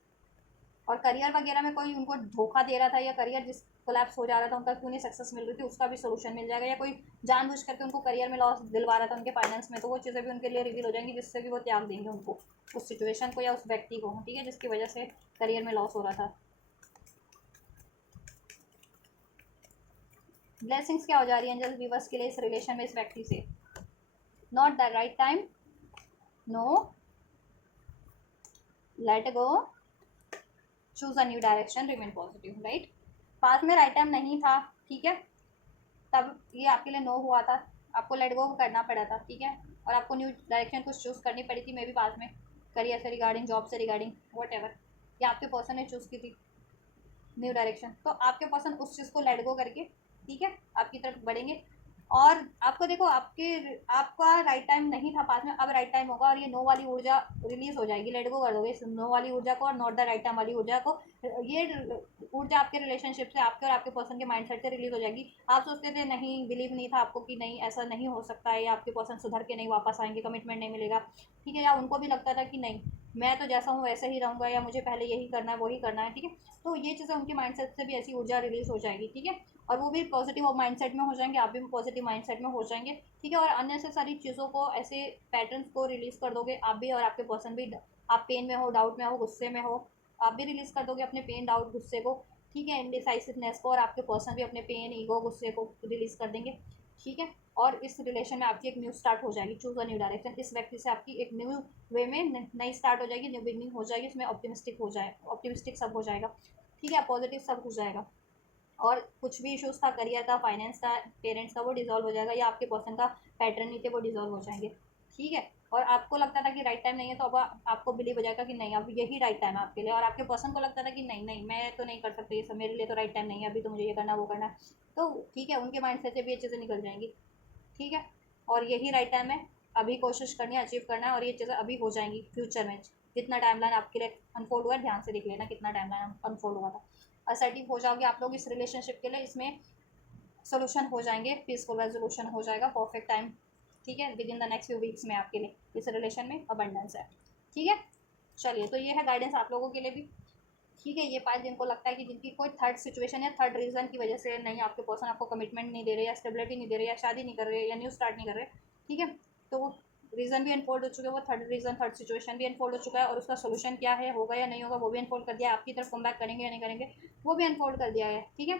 और करियर वगैरह में कोई उनको धोखा दे रहा था, या करियर जिस कोलैप्स हो जा रहा था उनका, क्यों नहीं सक्सेस मिल रही थी, उसका भी सोल्यूशन मिल जाएगा। या कोई जानबूझ करके उनको करियर में लॉस दिलवा रहा था उनके फाइनेंस में, तो वो चीज़ें भी उनके लिए रिवील हो जाएंगी, जिससे भी वो त्याग देंगे उनको, उस सिचुएशन को या उस व्यक्ति को, ठीक है, जिसकी वजह से करियर में लॉस हो रहा था। ब्लेसिंग्स क्या हो जा रही है एंजल व्यूवर्स के लिए इस रिलेशन में, इस व्यक्ति से, not the right time, no, let go, choose a new direction, remain positive, right. पास में राइट टाइम नहीं था, ठीक है, तब ये आपके लिए नो हुआ था, आपको लेट गो करना पड़ा था, ठीक है। और आपको न्यू डायरेक्शन कुछ चूज़ करनी पड़ी थी, मे भी पास में, करियर से रिगार्डिंग, जॉब से रिगार्डिंग, वट एवर, या आपके पर्सन ने चूज़ की थी न्यू डायरेक्शन, तो आपके पर्सन उस चीज़ को लेट गो करके, ठीक है, आपकी तरफ बढ़ेंगे। और आपको देखो, आपका राइट टाइम नहीं था पास में, अब राइट टाइम होगा, और ये नो वाली ऊर्जा रिलीज हो जाएगी, लेट गो कर दोगे इस नो वाली ऊर्जा को, और नॉट द राइट टाइम वाली ऊर्जा को। ये ऊर्जा आपके रिलेशनशिप से, आपके और आपके पर्सन के माइंडसेट से रिलीज हो जाएगी। आप सोचते थे, नहीं, बिलीव नहीं था आपको कि नहीं ऐसा नहीं हो सकता है, या आपके पर्सन सुधर के नहीं वापस आएंगे, कमिटमेंट नहीं मिलेगा, ठीक है, या उनको भी लगता था कि नहीं, मैं तो जैसा हूँ वैसे ही रहूँगा, या मुझे पहले यही करना है, वही करना है, ठीक है। तो ये चीज़ें उनके माइंडसेट से भी ऐसी ऊर्जा रिलीज हो जाएगी, ठीक है। और वो भी पॉजिटिव माइंडसेट में हो जाएंगे, आप भी पॉजिटिव माइंडसेट में हो जाएंगे, ठीक है। और अननेसेसरी चीज़ों को, ऐसे पैटर्न्स को रिलीज कर दोगे आप भी, और आपके पर्सन भी। आप पेन में हो, डाउट में हो, गुस्से में हो, आप भी रिलीज कर दोगे अपने पेन, डाउट, गुस्से को, ठीक है, इनडिसाइसिवनेस को, और आपके पर्सन भी अपने पेन, ईगो, गुस्से को रिलीज कर देंगे, ठीक है। और इस रिलेशन में आपकी एक न्यू स्टार्ट हो जाएगी, चूज अ न्यू डायरेक्शन, इस व्यक्ति से आपकी एक न्यू वे में नई स्टार्ट हो जाएगी, न्यू बिगनिंग हो जाएगी, इसमें ऑप्टिमिस्टिक हो जाए, ऑप्टिमिस्टिक सब हो जाएगा, ठीक है, पॉजिटिव सब हो जाएगा। और कुछ भी इश्यूज था, करियर था, फाइनेंस था, पेरेंट्स का, वो डिजॉल्व हो जाएगा, या आपके पर्सन का पैटर्न नहीं थे, वो डिजॉल्व हो जाएंगे, ठीक है। और आपको लगता था कि राइट टाइम नहीं है, तो अब आपको बिलीव हो जाएगा कि नहीं, अब यही राइट टाइम है आपके लिए। और आपके पर्सन को लगता था कि नहीं नहीं, मैं तो नहीं कर सकती ये सब, मेरे लिए तो राइट टाइम नहीं है अभी, तो मुझे ये करना, वो करना, तो ठीक है, उनके माइंड से भी ये चीज़ें निकल जाएंगी, ठीक है। और यही राइट टाइम है, अभी कोशिश करनी है, अचीव करना है, और ये चीज़ें अभी हो जाएंगी फ्यूचर में। जितना टाइमलाइन आपके लिए अनफोल्ड हुआ है, ध्यान से देख लेना कितना टाइमलाइन अनफोल्ड हुआ था। असर्टिव हो जाओगे आप लोग इस रिलेशनशिप के लिए, इसमें सोल्यूशन हो जाएंगे, पीसफुल रेजोल्यूशन हो जाएगा, परफेक्ट टाइम, ठीक है, with in the next few weeks में आपके लिए इस रिलेशन में अबंडेंस है, ठीक है। चलिए, तो ये है गाइडेंस आप लोगों के लिए भी, ठीक है। ये 5 जिनको लगता है कि जिनकी कोई थर्ड सिचुएशन या थर्ड रीज़न की वजह से नहीं, आपके पर्सन आपको कमिटमेंट नहीं दे रहे, या स्टेबिलिटी नहीं दे रहे, या शादी नहीं कर रहे, या न्यू स्टार्ट नहीं कर रहे, ठीक है, तो वो रीज़न भी अनफोल्ड हो चुके हैं, वो थर्ड रीज़न, थर्ड सिचुएशन भी अनफोल्ड हो चुका है, और उसका सोल्यूशन क्या है, होगा या नहीं होगा, वो भी अनफोल्ड कर दिया है, आपकी तरफ कम बैक करेंगे या नहीं करेंगे, वो भी अनफोल्ड कर दिया है, ठीक है।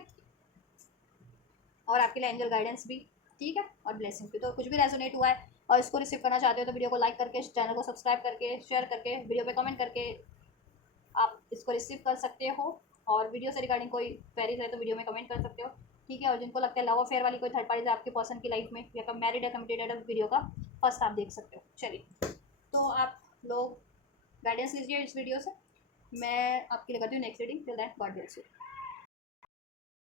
और आपके लिए एंजल गाइडेंस भी, ठीक है, और ब्लेसिंग भी। तो कुछ भी रेजोनेट हुआ है और इसको रिसीव करना चाहते हो तो वीडियो को लाइक करके, चैनल को सब्सक्राइब करके, शेयर करके, वीडियो पे कमेंट करके आप इसको रिसीव कर सकते हो। और वीडियो से रिगार्डिंग कोई क्वेरीज है तो वीडियो में कमेंट कर सकते हो, ठीक है। और जिनको लगता है लव अफेयर वाली कोई थर्ड पार्टी आपके पर्सन की लाइफ में या कब मैरिड या कमिटेड है, वीडियो का फर्स्ट आप देख सकते हो। चलिए, तो आप लोग गाइडेंस लीजिए इस वीडियो से। मैं आपकी लिए करती हूँ next reading. Till that, God bless you.